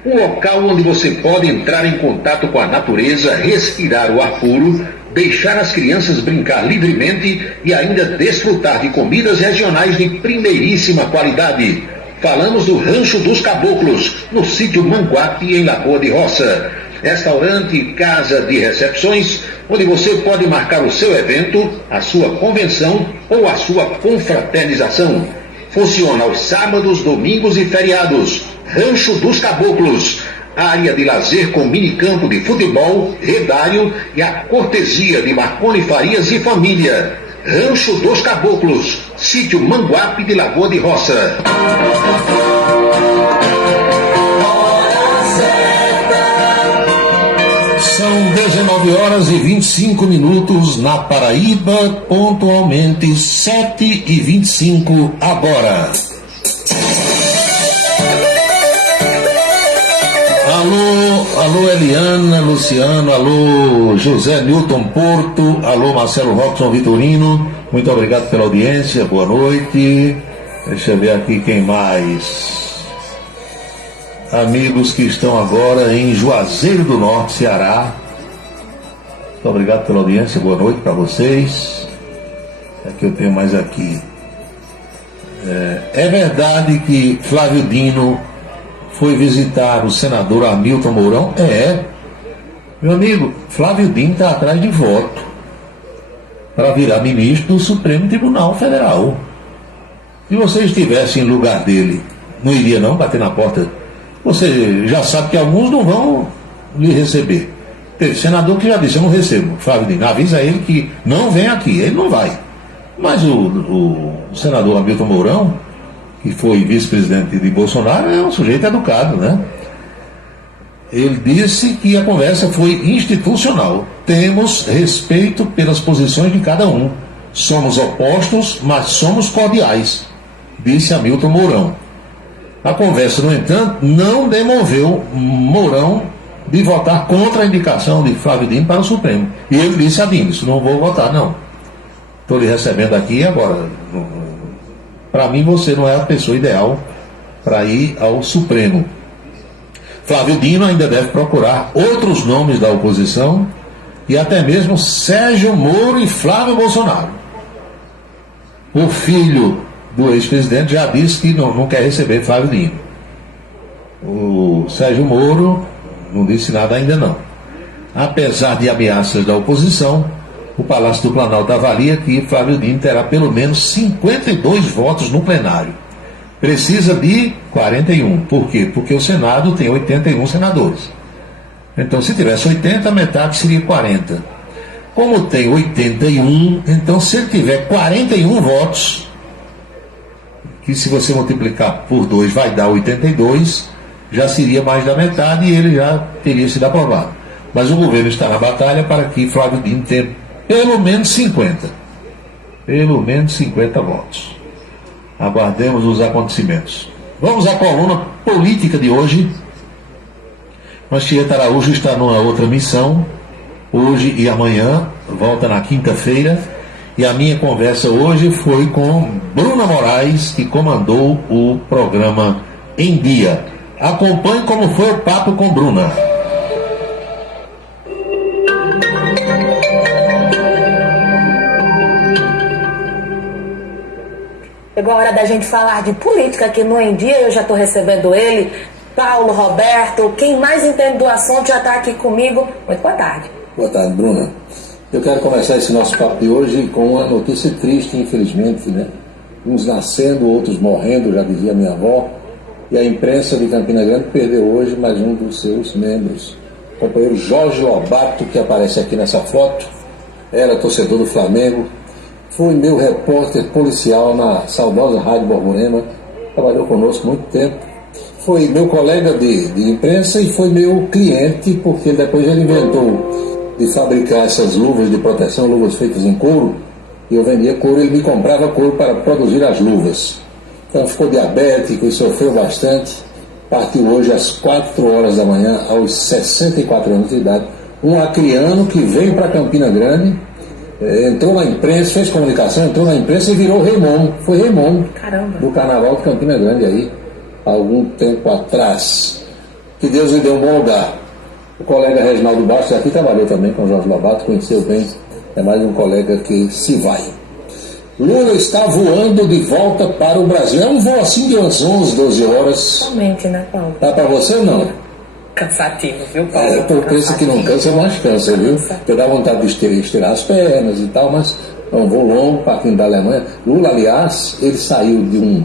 Um local onde você pode entrar em contato com a natureza, respirar o ar puro, deixar as crianças brincar livremente e ainda desfrutar de comidas regionais de primeiríssima qualidade. Falamos do Rancho dos Caboclos, no sítio Manguape, em Lagoa de Roça. Restaurante e casa de recepções, onde você pode marcar o seu evento, a sua convenção ou a sua confraternização. Funciona aos sábados, domingos e feriados. Rancho dos Caboclos, área de lazer com minicampo de futebol, redário e a cortesia de Marconi Farias e família. Rancho dos Caboclos, sítio Manguape de Lagoa de Roça. São 19 horas e 25 minutos na Paraíba, pontualmente 7h25 agora. Alô Eliana, Luciano, alô José Newton Porto, alô Marcelo Robson Vitorino, muito obrigado pela audiência, boa noite. Deixa eu ver aqui quem mais. Amigos que estão agora em Juazeiro do Norte, Ceará, muito obrigado pela audiência, boa noite para vocês. É que eu tenho mais aqui. É verdade que Flávio Dino foi visitar o senador Hamilton Mourão? Meu amigo, Flávio Dino está atrás de voto para virar ministro do Supremo Tribunal Federal. Se você estivesse em lugar dele, não iria não bater na porta? Você já sabe que alguns não vão lhe receber. Teve senador que já disse, eu não recebo. Flávio Dino, avisa ele que não vem aqui, ele não vai. Mas o senador Hamilton Mourão, que foi vice-presidente de Bolsonaro, é um sujeito educado, né? Ele disse que a conversa foi institucional. Temos respeito pelas posições de cada um. Somos opostos, mas somos cordiais, disse Hamilton Mourão. A conversa, no entanto, não demoveu Mourão de votar contra a indicação de Flávio Dino para o Supremo. E ele disse a Dino, não vou votar, não. Estou lhe recebendo aqui agora. Para mim, você não é a pessoa ideal para ir ao Supremo. Flávio Dino ainda deve procurar outros nomes da oposição e até mesmo Sérgio Moro e Flávio Bolsonaro. O filho do ex-presidente já disse que não quer receber Flávio Dino. O Sérgio Moro não disse nada ainda não. Apesar de ameaças da oposição, o Palácio do Planalto avalia que Flávio Dino terá pelo menos 52 votos no plenário. Precisa de 41. Por quê? Porque o Senado tem 81 senadores. Então, se tivesse 80, metade seria 40. Como tem 81, então se ele tiver 41 votos, que se você multiplicar por 2 vai dar 82, já seria mais da metade e ele já teria sido aprovado. Mas o governo está na batalha para que Flávio Dino tenha pelo menos 50. Pelo menos 50 votos. Aguardemos os acontecimentos. Vamos à coluna política de hoje. Manchieta Araújo está numa outra missão, hoje e amanhã, volta na quinta-feira, e a minha conversa hoje foi com Bruna Moraes, que comandou o programa Em Dia. Acompanhe como foi o papo com Bruna. Chegou a hora da gente falar de política aqui no Em Dia. Eu já estou recebendo ele, Paulo Roberto, quem mais entende do assunto já está aqui comigo. Muito boa tarde. Boa tarde, Bruna. Eu quero começar esse nosso papo de hoje com uma notícia triste, infelizmente, né? Uns nascendo, outros morrendo, já dizia minha avó. E a imprensa de Campina Grande perdeu hoje mais um dos seus membros. O companheiro Jorge Lobato, que aparece aqui nessa foto, era torcedor do Flamengo, foi meu repórter policial na saudosa Rádio Borborema, trabalhou conosco muito tempo. Foi meu colega de imprensa e foi meu cliente, porque depois ele inventou de fabricar essas luvas de proteção, luvas feitas em couro, e eu vendia couro, ele me comprava couro para produzir as luvas. Então ficou diabético e sofreu bastante. Partiu hoje às 4 horas da manhã, aos 64 anos de idade. Um acriano que veio para Campina Grande, entrou na imprensa, fez comunicação, entrou na imprensa e virou Raimundo. Foi Raimundo. Caramba. Do Carnaval de Campina Grande aí, algum tempo atrás. Que Deus lhe dê um bom lugar. O colega Reginaldo Bastos aqui trabalhou também com o Jorge Lobato, conheceu bem, é mais um colega que se vai. Lula está voando de volta para o Brasil. É um voo assim de umas 11, 12 horas. Somente, né, Paulo? Dá para você ou não? Cansativo, viu, Paulo? Por preço que não cansa, mais cansa, viu? Porque dá vontade de estirar as pernas e tal, mas é um voo longo, partindo da Alemanha. Lula, aliás, ele saiu de um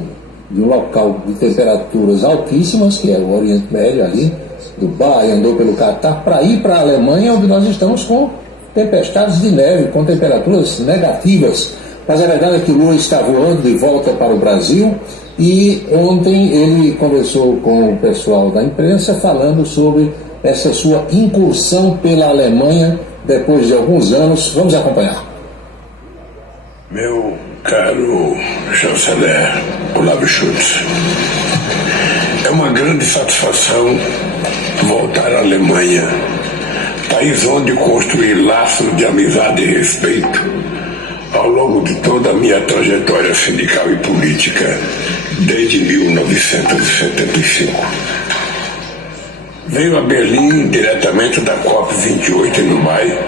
local de temperaturas altíssimas, que é o Oriente Médio ali, Dubai, andou pelo Catar, para ir para a Alemanha, onde nós estamos com tempestades de neve, com temperaturas negativas. Mas a verdade é que Lula está voando de volta para o Brasil e ontem ele conversou com o pessoal da imprensa falando sobre essa sua incursão pela Alemanha depois de alguns anos. Vamos acompanhar. Meu caro chanceler Olavo Scholz, é uma grande satisfação voltar à Alemanha, país onde construí laços de amizade e respeito ao longo de toda a minha trajetória sindical e política desde 1975. Veio a Berlim diretamente da COP28 em Dubai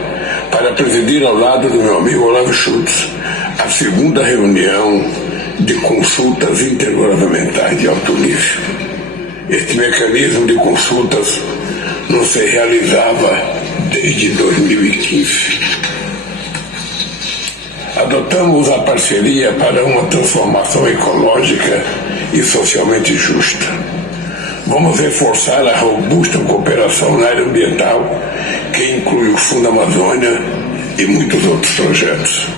para presidir ao lado do meu amigo Olavo Scholz a segunda reunião de consultas intergovernamentais de alto nível. Este mecanismo de consultas não se realizava desde 2015. Adotamos a parceria para uma transformação ecológica e socialmente justa. Vamos reforçar a robusta cooperação na área ambiental, que inclui o Fundo Amazônia e muitos outros projetos.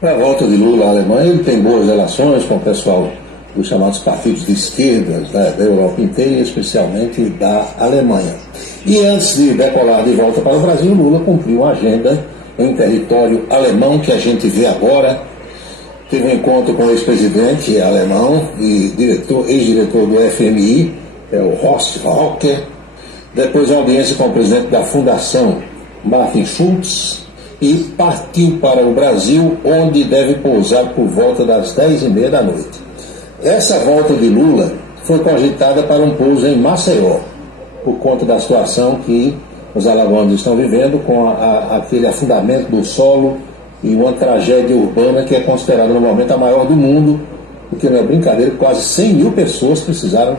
Na volta de Lula à Alemanha, ele tem boas relações com o pessoal dos chamados partidos de esquerda, né, da Europa inteira, especialmente da Alemanha. E antes de decolar de volta para o Brasil, Lula cumpriu a agenda em território alemão, que a gente vê agora. Teve um encontro com o ex-presidente alemão e ex-diretor do FMI, o Horst Walker. Depois uma audiência com o presidente da Fundação, Martin Schulz, e partiu para o Brasil, onde deve pousar por volta das 10h30 da noite. Essa volta de Lula foi cogitada para um pouso em Maceió, por conta da situação que os alagoanos estão vivendo com aquele afundamento do solo e uma tragédia urbana que é considerada no momento a maior do mundo, porque não é brincadeira, quase 100 mil pessoas precisaram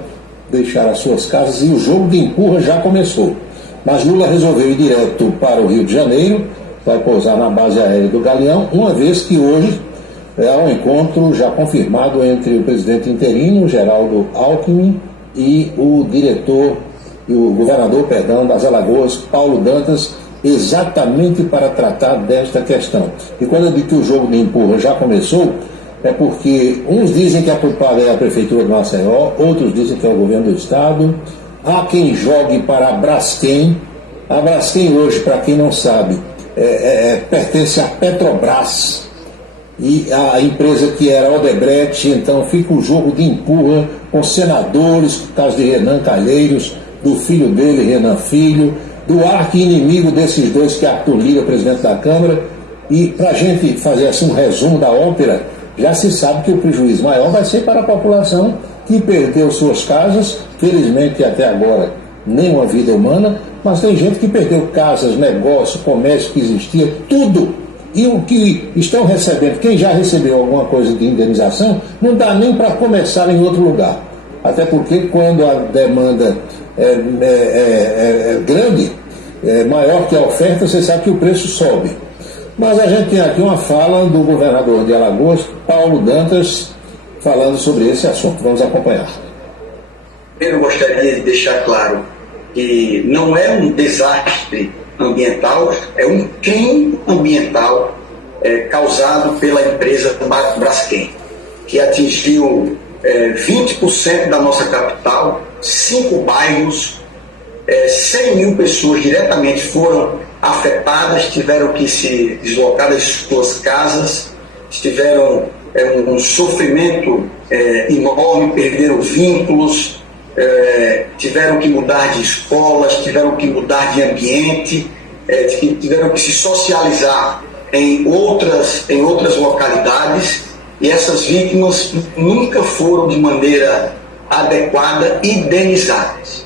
deixar as suas casas e o jogo de empurra já começou. Mas Lula resolveu ir direto para o Rio de Janeiro, vai pousar na base aérea do Galeão, uma vez que hoje há um encontro já confirmado entre o presidente interino, Geraldo Alckmin, e o governador das Alagoas, Paulo Dantas, exatamente para tratar desta questão. E quando eu digo que o jogo de empurra já começou, é porque uns dizem que a culpada é a Prefeitura de Maceió, outros dizem que é o governo do Estado. Há quem jogue para a Braskem. A Braskem hoje, para quem não sabe, pertence à Petrobras, e a empresa que era Odebrecht. Então fica o jogo de empurra com senadores, no caso de Renan Calheiros, do filho dele, Renan Filho, do arqui-inimigo desses dois, que é Arthur Lira, presidente da Câmara. E para a gente fazer assim um resumo da ópera, já se sabe que o prejuízo maior vai ser para a população que perdeu suas casas, felizmente até agora nenhuma vida humana, mas tem gente que perdeu casas, negócio, comércio que existia, tudo. E o que estão recebendo, quem já recebeu alguma coisa de indenização, não dá nem para começar em outro lugar. Até porque quando a demanda é grande, maior que a oferta, você sabe que o preço sobe. Mas a gente tem aqui uma fala do governador de Alagoas, Paulo Dantas, falando sobre esse assunto. Vamos acompanhar. Eu gostaria de deixar claro que não é um desastre ambiental, é um crime ambiental causado pela empresa Braskem, que atingiu 20% da nossa capital, 5 bairros, 100 mil pessoas diretamente foram afetadas, tiveram que se deslocar das suas casas, tiveram um sofrimento enorme, perderam vínculos, tiveram que mudar de escolas, tiveram que mudar de ambiente, tiveram que se socializar em outras localidades, e essas vítimas nunca foram de maneira adequada indenizadas.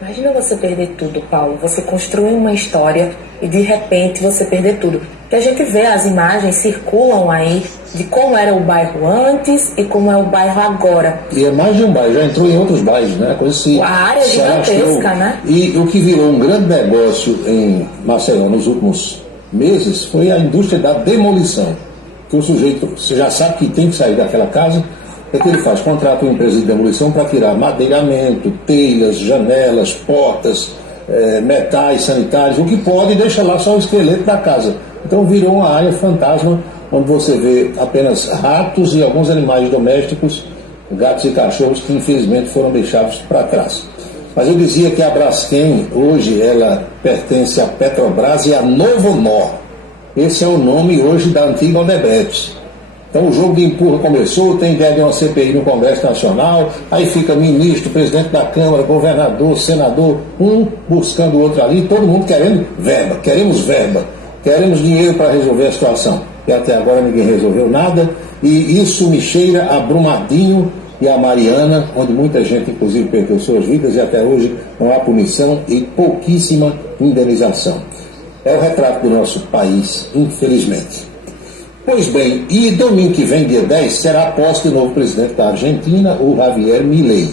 Imagina você perder tudo, Paulo. Você construi uma história e de repente você perder tudo. Que a gente vê, as imagens circulam aí de como era o bairro antes e como é o bairro agora. E é mais de um bairro, já entrou em outros bairros, né? A área é gigantesca, né? E o que virou um grande negócio em Maceió nos últimos meses foi a indústria da demolição. Que o sujeito, você já sabe que tem que sair daquela casa. O que ele faz? Contrata uma empresa de demolição para tirar madeiramento, telhas, janelas, portas, metais sanitários, o que pode, e deixa lá só o esqueleto da casa. Então virou uma área fantasma, onde você vê apenas ratos e alguns animais domésticos, gatos e cachorros, que infelizmente foram deixados para trás. Mas eu dizia que a Braskem, hoje, ela pertence à Petrobras e à Novonor. Esse é o nome hoje da antiga Odebrecht. Então o jogo de empurra começou, tem ideia de uma CPI no Congresso Nacional, aí fica ministro, presidente da Câmara, governador, senador, um buscando o outro ali, todo mundo querendo verba, queremos dinheiro para resolver a situação. E até agora ninguém resolveu nada, e isso me cheira a Brumadinho e a Mariana, onde muita gente inclusive perdeu suas vidas e até hoje não há punição e pouquíssima indenização. É o retrato do nosso país, infelizmente. Pois bem, e domingo que vem, dia 10, será a posse do novo presidente da Argentina, o Javier Milei.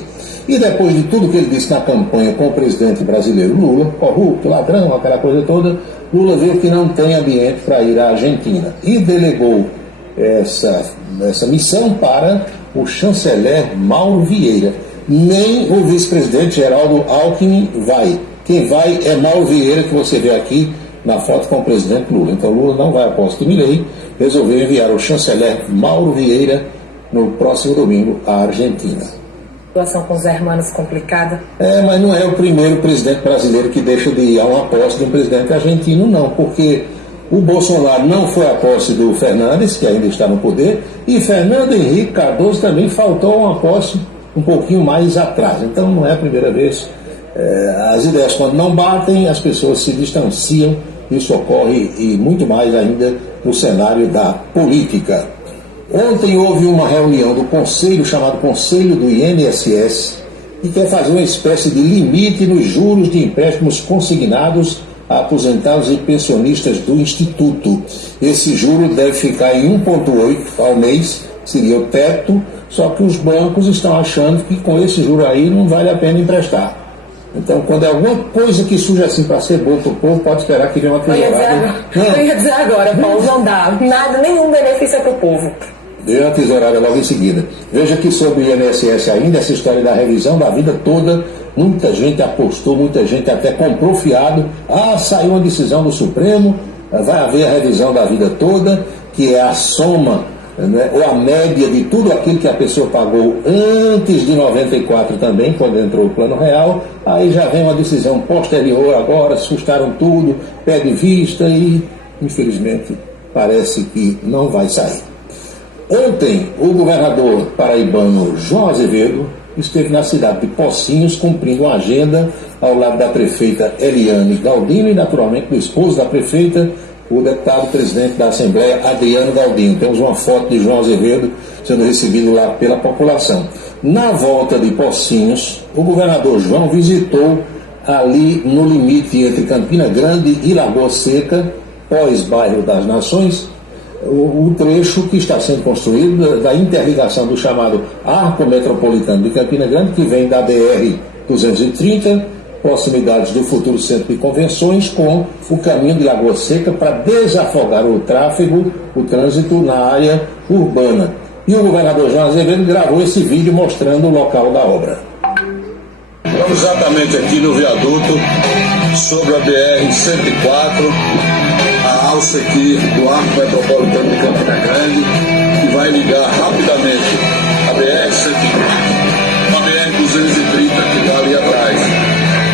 E depois de tudo que ele disse na campanha com o presidente brasileiro Lula, corrupto, ladrão, aquela coisa toda, Lula viu que não tem ambiente para ir à Argentina e delegou essa missão para o chanceler Mauro Vieira. Nem o vice-presidente Geraldo Alckmin vai. Quem vai é Mauro Vieira, que você vê aqui na foto com o presidente Lula. Então Lula não vai à posse de Milei, resolveu enviar o chanceler Mauro Vieira no próximo domingo à Argentina. Situação com os hermanos complicada. Mas não é o primeiro presidente brasileiro que deixa de ir a uma posse de um presidente argentino, não, porque o Bolsonaro não foi à posse do Fernandes, que ainda está no poder, e Fernando Henrique Cardoso também faltou a uma posse um pouquinho mais atrás. Então não é a primeira vez. As ideias, quando não batem, as pessoas se distanciam. Isso ocorre e muito mais ainda no cenário da política. Ontem houve uma reunião do Conselho, chamado Conselho do INSS, que quer fazer uma espécie de limite nos juros de empréstimos consignados a aposentados e pensionistas do Instituto. Esse juro deve ficar em 1,8 ao mês, seria o teto, só que os bancos estão achando que com esse juro aí não vale a pena emprestar. Então, quando é alguma coisa que surge assim para ser boa para o povo, pode esperar que venha uma tesourada. Eu ia dizer agora, Paulo, não dá. Nada, nenhum benefício é para o povo. Veio a tesourada logo em seguida. Veja que sobre o INSS ainda, essa história da revisão da vida toda, muita gente apostou, muita gente até comprou fiado. Saiu uma decisão do Supremo, vai haver a revisão da vida toda, que é a soma, né, ou a média de tudo aquilo que a pessoa pagou antes de 94 também, quando entrou o Plano Real. Aí já vem uma decisão posterior agora, assustaram tudo, pé de vista e, infelizmente, parece que não vai sair. Ontem, o governador paraibano João Azevedo esteve na cidade de Pocinhos cumprindo uma agenda ao lado da prefeita Eliane Galdino e, naturalmente, do esposo da prefeita, o deputado presidente da Assembleia, Adriano Galdino. Temos uma foto de João Azevedo sendo recebido lá pela população. Na volta de Pocinhos, o governador João visitou ali no limite entre Campina Grande e Lagoa Seca, pós-bairro das Nações, o trecho que está sendo construído da interligação do chamado Arco Metropolitano de Campina Grande, que vem da BR-230, proximidades do futuro centro de convenções, com o caminho de Lagoa Seca para desafogar o tráfego, o trânsito na área urbana. E o governador João Azevedo gravou esse vídeo mostrando o local da obra. Estamos exatamente aqui no viaduto sobre a BR-104, a alça aqui do Arco Metropolitano de Campina Grande, que vai ligar rapidamente a BR-104 com a BR-230 que está ali atrás.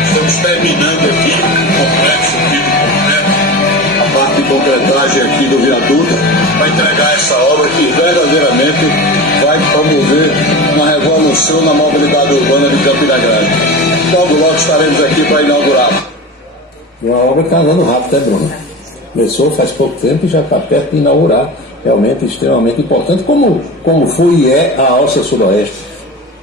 Estamos terminando aqui o complexo aqui do concreto, a parte de concretagem aqui do viaduto, para entregar essa obra que verdadeiramente vai promover uma revolução na mobilidade urbana de Campina Grande. Logo estaremos aqui para inaugurar. Uma obra que está andando rápido, né, Bruno? Começou faz pouco tempo e já está perto de inaugurar. Realmente extremamente importante, como foi e é a Alça Sudoeste,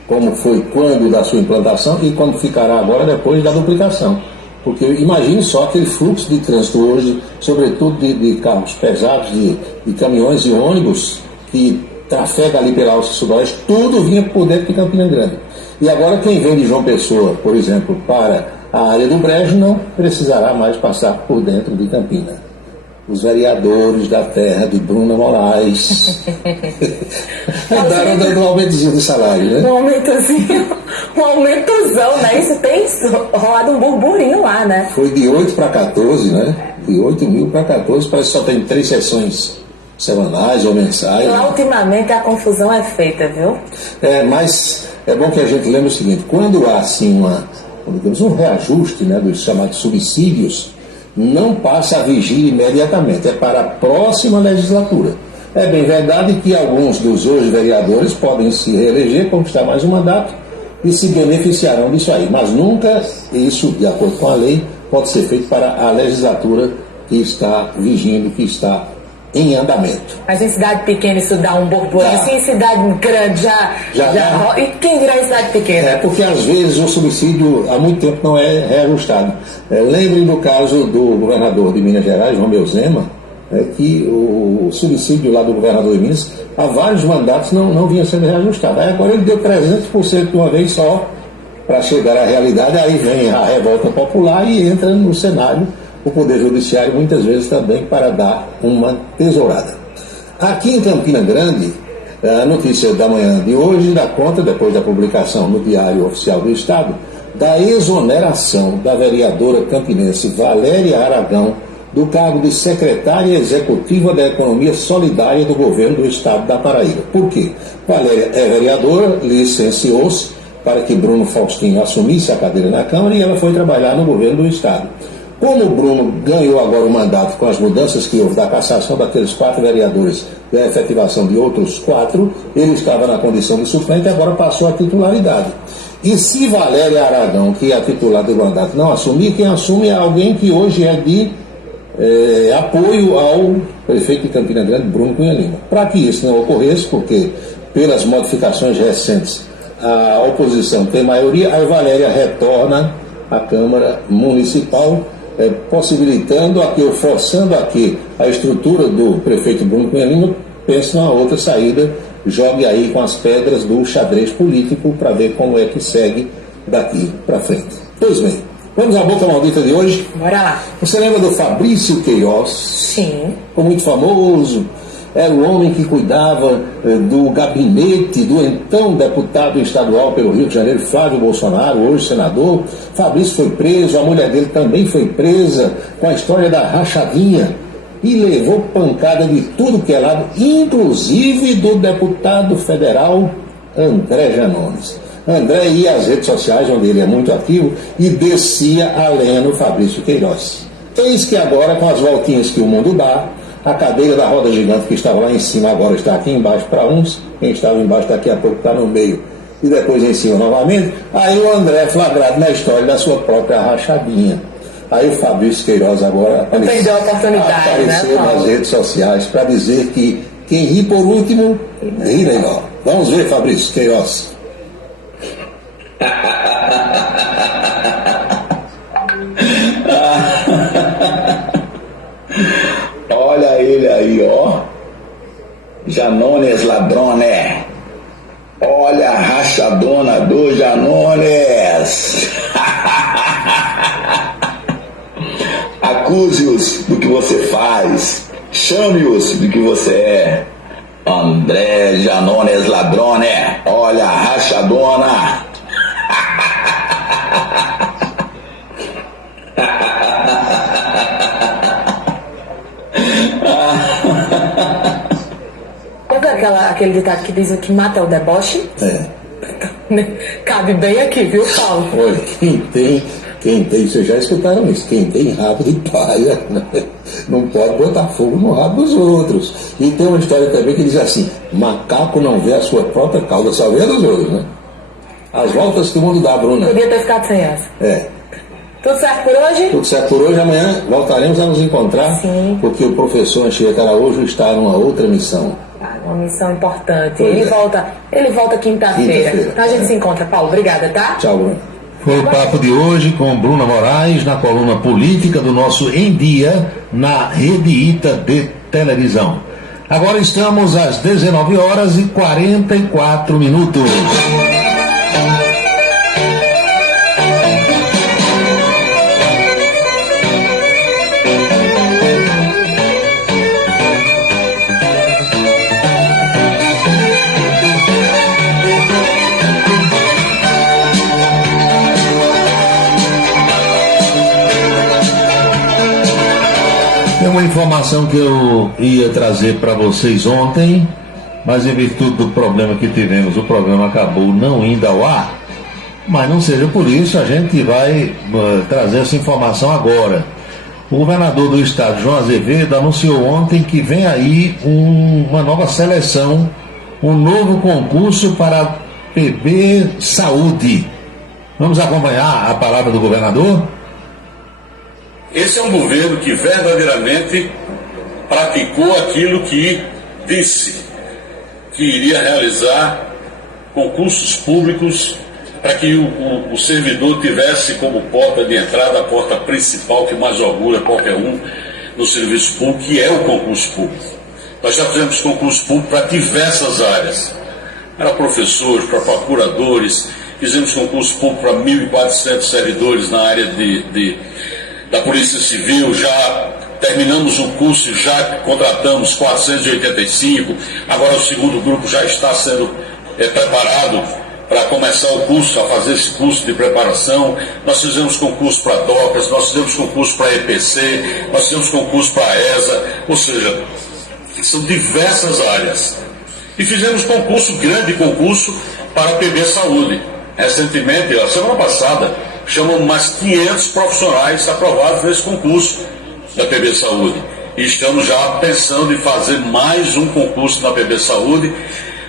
como foi quando da sua implantação e como ficará agora depois da duplicação. Porque imagine só aquele fluxo de trânsito hoje, sobretudo de carros pesados, de caminhões e ônibus, que trafega ali pela Alça Sudoeste, tudo vinha por dentro de Campina Grande. E agora quem vem de João Pessoa, por exemplo, para a área do Brejo, não precisará mais passar por dentro de Campina. Os vereadores da terra de Bruna Moraes andaram dando um aumentozinho de salário, né? Um aumentozão, né? Isso tem rolado um burburinho lá, né? Foi de 8 para 14, né? De 8 mil para 14, parece que só tem 3 sessões semanais ou mensais. Lá, ultimamente, a confusão é feita, viu? Mas é bom que a gente lembre o seguinte: quando há, assim, um reajuste, né, dos chamados subsídios, não passa a vigir imediatamente, é para a próxima legislatura. É bem verdade que alguns dos hoje vereadores podem se reeleger, conquistar mais um mandato e se beneficiarão disso aí, mas nunca isso, de acordo com a lei, pode ser feito para a legislatura que está vigindo, que está em andamento. Mas em cidade pequena isso dá um burburinho, assim, em cidade grande já e quem dirá em cidade pequena? É porque às vezes o subsídio há muito tempo não é reajustado. Lembrem do caso do governador de Minas Gerais, Romeu Zema, que o subsídio lá do governador de Minas, há vários mandatos não vinha sendo reajustado. Aí agora ele deu 300% de uma vez só para chegar à realidade, aí vem a revolta popular e entra no cenário o Poder Judiciário muitas vezes também para dar uma tesourada. Aqui em Campina Grande, a notícia da manhã de hoje dá conta, depois da publicação no Diário Oficial do Estado, da exoneração da vereadora campinense Valéria Aragão do cargo de secretária executiva da Economia Solidária do governo do Estado da Paraíba. Por quê? Valéria é vereadora, licenciou-se para que Bruno Faustino assumisse a cadeira na Câmara e ela foi trabalhar no governo do Estado. Como o Bruno ganhou agora o mandato com as mudanças que houve da cassação daqueles 4 vereadores e a efetivação de outros 4, ele estava na condição de suplente e agora passou a titularidade. E se Valéria Aragão, que é a titular do mandato, não assumir, quem assume é alguém que hoje é de apoio ao prefeito de Campina Grande, Bruno Cunha Lima. Para que isso não ocorresse, porque pelas modificações recentes a oposição tem maioria, a Valéria retorna à Câmara Municipal, possibilitando ou forçando a que a estrutura do prefeito Bruno Cunha Lima pense numa outra saída jogue aí com as pedras do xadrez político para ver como é que segue daqui para frente. Pois bem, vamos à boca maldita de hoje? Bora lá. Você lembra do Fabrício Queiroz? Sim. Ficou muito famoso. Era o homem que cuidava do gabinete do então deputado estadual pelo Rio de Janeiro, Flávio Bolsonaro, hoje senador. Fabrício foi preso, a mulher dele também foi presa com a história da rachadinha e levou pancada de tudo que é lado, inclusive do deputado federal André Janones. André ia às redes sociais, onde ele é muito ativo, e descia a lenha no Fabrício Queiroz. Eis que agora, com as voltinhas que o mundo dá, a cadeira da roda gigante que estava lá em cima agora está aqui embaixo para uns, quem estava embaixo daqui a pouco está no meio e depois em cima novamente. Aí o André flagrado na história da sua própria rachadinha. Aí o Fabrício Queiroz agora perdeu a oportunidade, apareceu nas redes sociais para dizer que quem ri por último, ri melhor. Vamos ver, Fabrício Queiroz. Olha ele aí, ó. Janones Ladrone. Olha a rachadona do Janones. Acuse-os do que você faz. Chame-os do que você é. André Janones Ladrone. Olha a rachadona. Aquele ditado que diz o que mata é o deboche? É. Cabe bem aqui, viu, Paulo? Olha, quem tem, vocês já escutaram isso, quem tem rabo de palha, né, não pode botar fogo no rabo dos outros. E tem uma história também que diz assim: macaco não vê a sua própria cauda, só vê a dos outros, né? As voltas que o mundo dá, Bruna. Podia ter ficado sem essa. É. Tudo certo por hoje? Tudo certo por hoje. Amanhã voltaremos a nos encontrar. Sim. Porque o professor Anchieta Araújo está numa outra missão. Uma missão importante. Pois Ele volta quinta-feira. Então a gente se encontra, Paulo. Obrigada, tá? Tchau, Bruno. Foi o papo de hoje com Bruna Moraes na coluna política do nosso Em Dia na Rede ITA de televisão. Agora estamos às 19h44. Tem uma informação que eu ia trazer para vocês ontem, mas em virtude do problema que tivemos, o programa acabou não indo ao ar. Mas não seja por isso, a gente vai trazer essa informação agora. O governador do estado, João Azevedo, anunciou ontem que vem aí uma nova seleção, um novo concurso para a PB Saúde. Vamos acompanhar a palavra do governador? Esse é um governo que verdadeiramente praticou aquilo que disse que iria realizar concursos públicos para que o servidor tivesse como porta de entrada a porta principal que mais orgulha qualquer um no serviço público, que é o concurso público. Nós já fizemos concurso público para diversas áreas, para professores, para procuradores, fizemos concurso público para 1.400 servidores na área da Polícia Civil, já terminamos o curso, já contratamos 485, agora o segundo grupo já está sendo preparado para começar o curso, a fazer esse curso de preparação. Nós fizemos concurso para DOCAS, nós fizemos concurso para EPC, nós fizemos concurso para a ESA, ou seja, são diversas áreas. E fizemos grande concurso para a PB Saúde. Recentemente, a semana passada, chamamos mais 500 profissionais aprovados nesse concurso da PB Saúde. E estamos já pensando em fazer mais um concurso na PB Saúde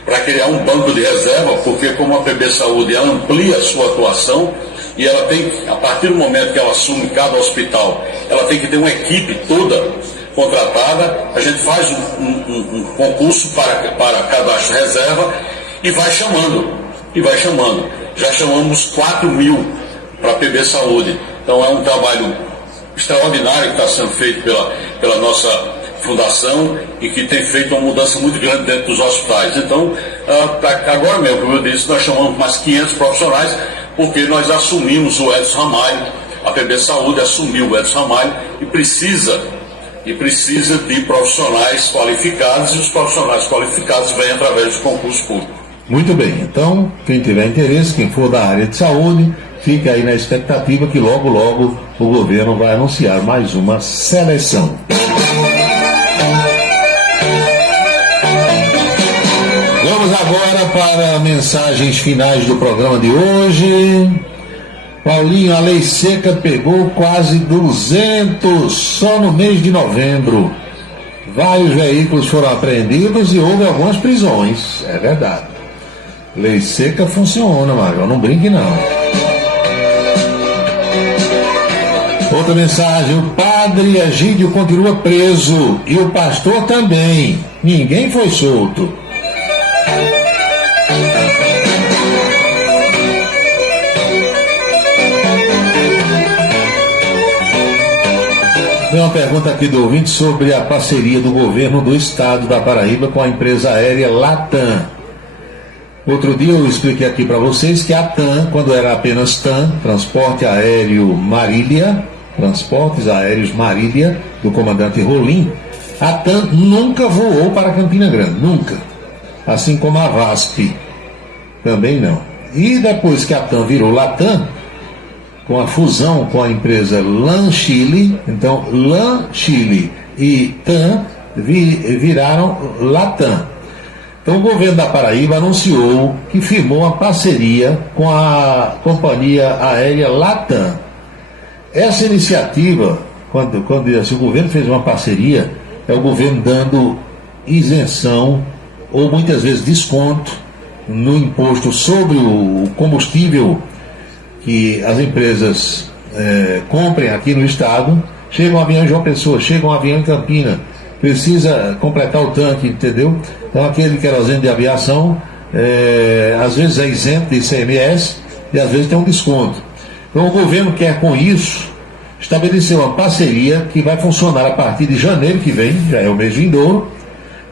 para criar um banco de reserva, porque como a PB Saúde ela amplia a sua atuação e ela tem, a partir do momento que ela assume cada hospital, ela tem que ter uma equipe toda contratada. A gente faz um concurso para cadastro reserva e vai chamando. Já chamamos 4.000 para a PB Saúde. Então é um trabalho extraordinário que está sendo feito pela nossa fundação e que tem feito uma mudança muito grande dentro dos hospitais. Então, agora mesmo, como eu disse, nós chamamos mais 500 profissionais, porque nós assumimos o Edson Ramalho, a PB Saúde assumiu o Edson Ramalho e precisa de profissionais qualificados, e os profissionais qualificados vêm através do concurso público. Muito bem, então, quem tiver interesse, quem for da área de saúde, fique aí na expectativa que logo, logo o governo vai anunciar mais uma seleção. Vamos agora para mensagens finais do programa de hoje. Paulinho, a lei seca pegou quase 200 só no mês de novembro. Vários veículos foram apreendidos e houve algumas prisões, é verdade. Lei seca funciona, Marcão, não brinque não. Outra mensagem, o padre Egídio continua preso e o pastor também. Ninguém foi solto. Tem uma pergunta aqui do ouvinte sobre a parceria do governo do estado da Paraíba com a empresa aérea Latam. Outro dia eu expliquei aqui para vocês que a TAM, quando era apenas TAM, Transporte Aéreo Marília, Transportes Aéreos Marília, do comandante Rolim, a TAM nunca voou para Campina Grande, nunca. Assim como a VASP, também não. E depois que a TAM virou Latam, com a fusão com a empresa LAN Chile, então LAN Chile e TAM viraram Latam. Então o governo da Paraíba anunciou que firmou uma parceria com a companhia aérea Latam. Essa iniciativa, quando o governo fez uma parceria, é o governo dando isenção ou muitas vezes desconto no imposto sobre o combustível que as empresas comprem aqui no estado. Chega um avião em João Pessoa, chega um avião em Campina, precisa completar o tanque, entendeu? Então aquele querosene de aviação às vezes é isento de ICMS e às vezes tem um desconto. Então o governo quer com isso estabelecer uma parceria que vai funcionar a partir de janeiro que vem, já é o mês vindouro,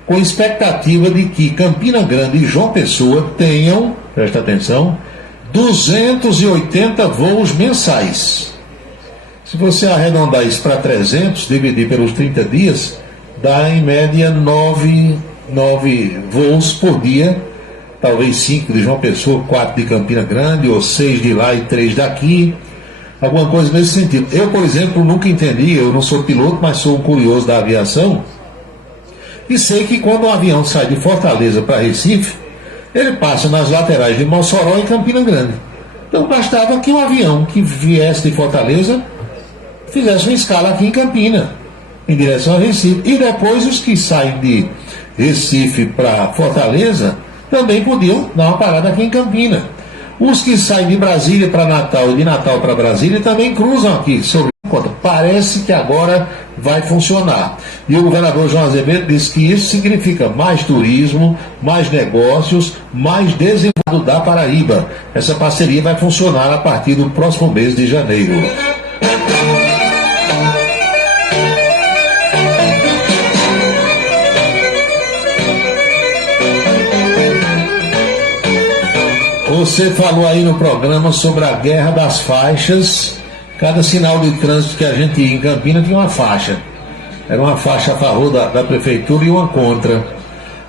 com expectativa de que Campina Grande e João Pessoa tenham, presta atenção, 280 voos mensais. Se você arredondar isso para 300, dividir pelos 30 dias, dá em média 9 voos por dia, talvez 5 de João Pessoa, 4 de Campina Grande, ou 6 de lá e 3 daqui, alguma coisa nesse sentido. Eu, por exemplo, nunca entendi, eu não sou piloto, mas sou um curioso da aviação, e sei que quando um avião sai de Fortaleza para Recife, ele passa nas laterais de Mossoró e Campina Grande. Então bastava que um avião que viesse de Fortaleza fizesse uma escala aqui em Campina, em direção a Recife. E depois os que saem de Recife para Fortaleza também podiam dar uma parada aqui em Campina. Os que saem de Brasília para Natal e de Natal para Brasília também cruzam aqui sobre conta. Parece que agora vai funcionar. E o governador João Azevedo disse que isso significa mais turismo, mais negócios, mais desenvolvimento da Paraíba. Essa parceria vai funcionar a partir do próximo mês de janeiro. Você falou aí no programa sobre a guerra das faixas. Cada sinal de trânsito que a gente ia em Campina tinha uma faixa. Era uma faixa a favor da prefeitura e uma contra.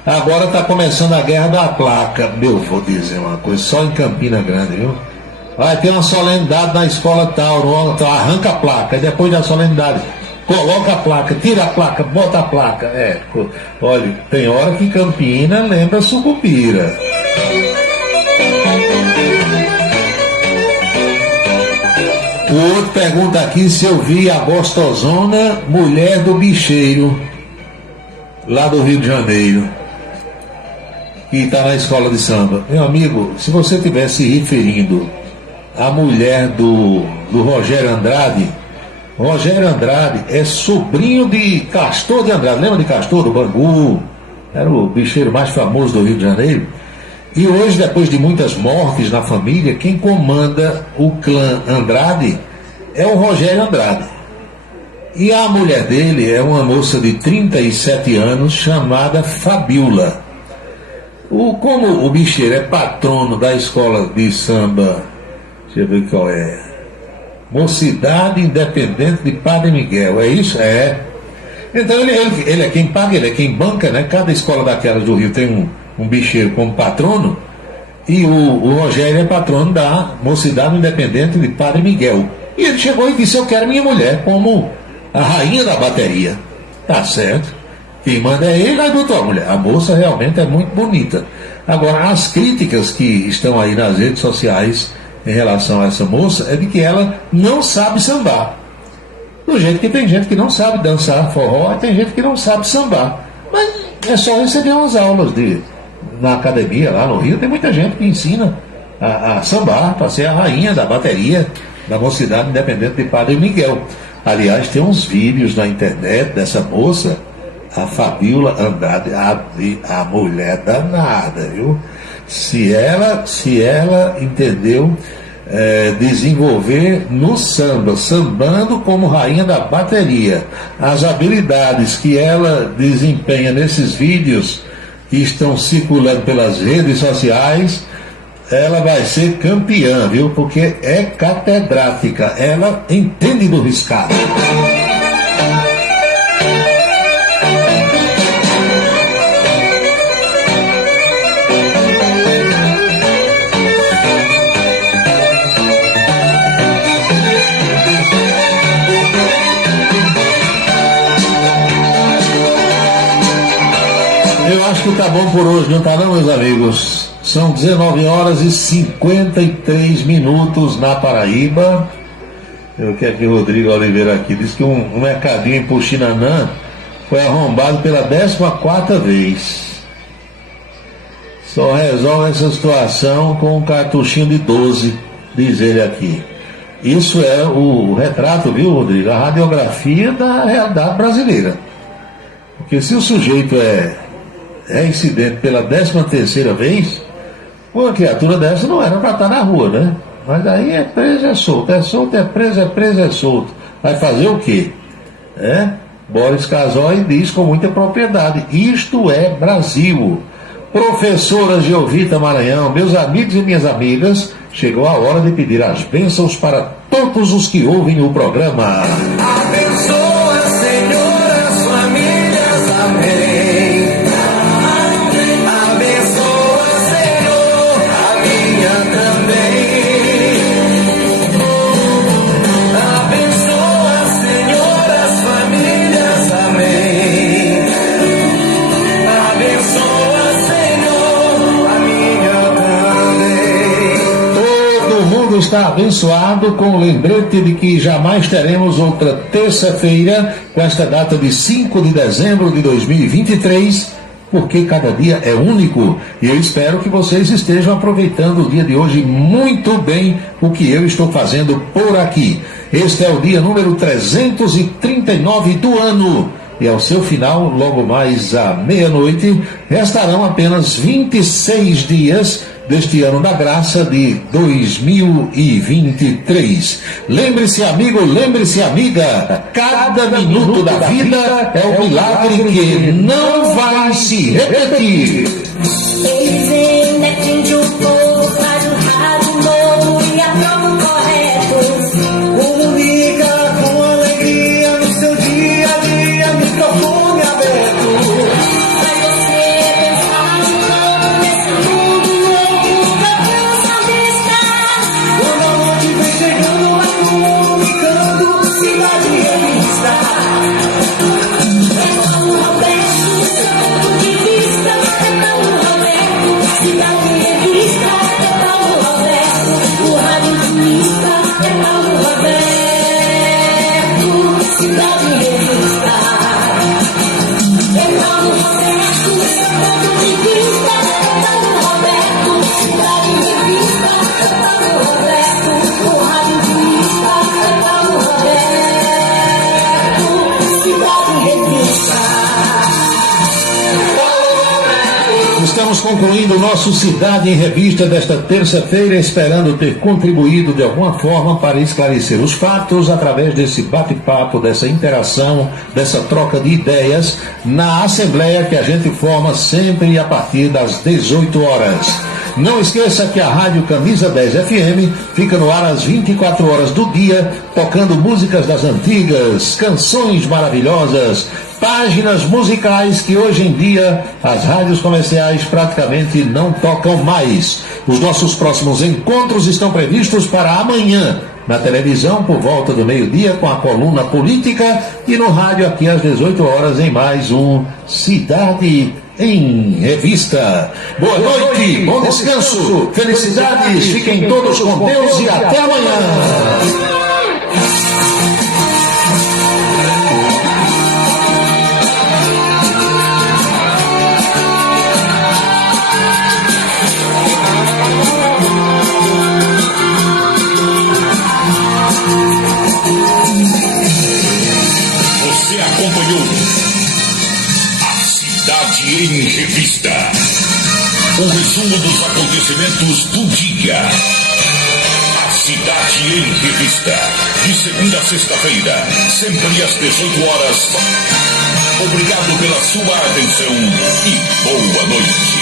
Agora está começando a guerra da placa. Meu, vou dizer uma coisa, só em Campina Grande, viu? Vai ter uma solenidade na escola tal, arranca a placa, e depois da solenidade, coloca a placa, tira a placa, bota a placa. Olha, tem hora que Campina lembra Sucupira. O outro pergunta aqui se eu vi a gostosona mulher do bicheiro, lá do Rio de Janeiro, que está na escola de samba. Meu amigo, se você estiver se referindo à mulher do Rogério Andrade é sobrinho de Castor de Andrade. Lembra de Castor, do Bangu? Era o bicheiro mais famoso do Rio de Janeiro. E hoje, depois de muitas mortes na família, quem comanda o clã Andrade é o Rogério Andrade. E a mulher dele é uma moça de 37 anos chamada Fabiola. Como o bicheiro é patrono da escola de samba, deixa eu ver qual é, Mocidade Independente de Padre Miguel, é isso? É. Então ele é quem paga, ele é quem banca, né? Cada escola daquelas do Rio tem um bicheiro como patrono, e o Rogério é patrono da Mocidade Independente de Padre Miguel. E ele chegou e disse: eu quero minha mulher como a rainha da bateria. Tá certo. Quem manda é ele, aí botou a mulher. A moça realmente é muito bonita. Agora, as críticas que estão aí nas redes sociais em relação a essa moça é de que ela não sabe sambar. Do jeito que tem gente que não sabe dançar forró, e tem gente que não sabe sambar. Mas é só receber umas aulas na academia lá no Rio. Tem muita gente que ensina a sambar para ser a rainha da bateria da Mocidade Independente de Padre Miguel. Aliás, tem uns vídeos na internet dessa moça, a Fabiola Andrade, a mulher danada, viu? Se ela entendeu desenvolver no samba, sambando como rainha da bateria, as habilidades que ela desempenha nesses vídeos que estão circulando pelas redes sociais, ela vai ser campeã, viu? Porque é catedrática, ela entende do riscado. Eu acho que tá bom por hoje, não tá não, meus amigos? São 19 horas e 53 minutos na Paraíba. Eu quero que o Rodrigo Oliveira aqui diz que um mercadinho em Puxinanã foi arrombado pela 14ª vez. Só resolve essa situação com um cartuchinho de 12, diz ele aqui. Isso é o retrato, viu, Rodrigo? A radiografia da realidade brasileira. Porque se o sujeito é incidente pela 13ª vez, uma criatura dessa não era para estar na rua, né? Mas aí é preso, é solto, é solto, é preso, é solto. Vai fazer o quê? Boris Casoy diz com muita propriedade: isto é Brasil. Professora Geovita Maranhão, meus amigos e minhas amigas, chegou a hora de pedir as bênçãos para todos os que ouvem o programa. Abençoa, Senhor, as famílias, amém. Está abençoado com o lembrete de que jamais teremos outra terça-feira com esta data de 5 de dezembro de 2023, porque cada dia é único, e eu espero que vocês estejam aproveitando o dia de hoje muito bem, o que eu estou fazendo por aqui. Este é o dia número 339 do ano, e ao seu final, logo mais à meia-noite, restarão apenas 26 dias deste ano da graça de 2023. Lembre-se, amigo, lembre-se, amiga, cada minuto da vida é um milagre que não vai se repetir. Eles indefendem o povo, faz o rádio novo e aprova o correto. Comunica com alegria no seu dia a dia, microfone aberto. Pra você pensar de novo nesse mundo novo, procura saber estar. Quando a noite vem chegando, vai comunicando, cidade e revista. É Paulo Roberto, seu ponto de vista. É Paulo Roberto, Estamos concluindo o nosso Cidade em Revista desta terça-feira, esperando ter contribuído de alguma forma para esclarecer os fatos através desse bate-papo, dessa interação, dessa troca de ideias na Assembleia que a gente forma sempre a partir das 18 horas. Não esqueça que a Rádio Camisa 10 FM fica no ar às 24 horas do dia, tocando músicas das antigas, canções maravilhosas, páginas musicais que hoje em dia as rádios comerciais praticamente não tocam mais. Os nossos próximos encontros estão previstos para amanhã, na televisão por volta do meio-dia com a coluna política e no rádio aqui às 18 horas em mais um Cidade em Revista. Boa noite, bom descanso, felicidades, fiquem todos com Deus e até amanhã. Você acompanhou a Cidade em Revista, o resumo dos acontecimentos do dia. A Cidade em Revista, de segunda a sexta-feira, sempre às 18 horas. Obrigado pela sua atenção e boa noite.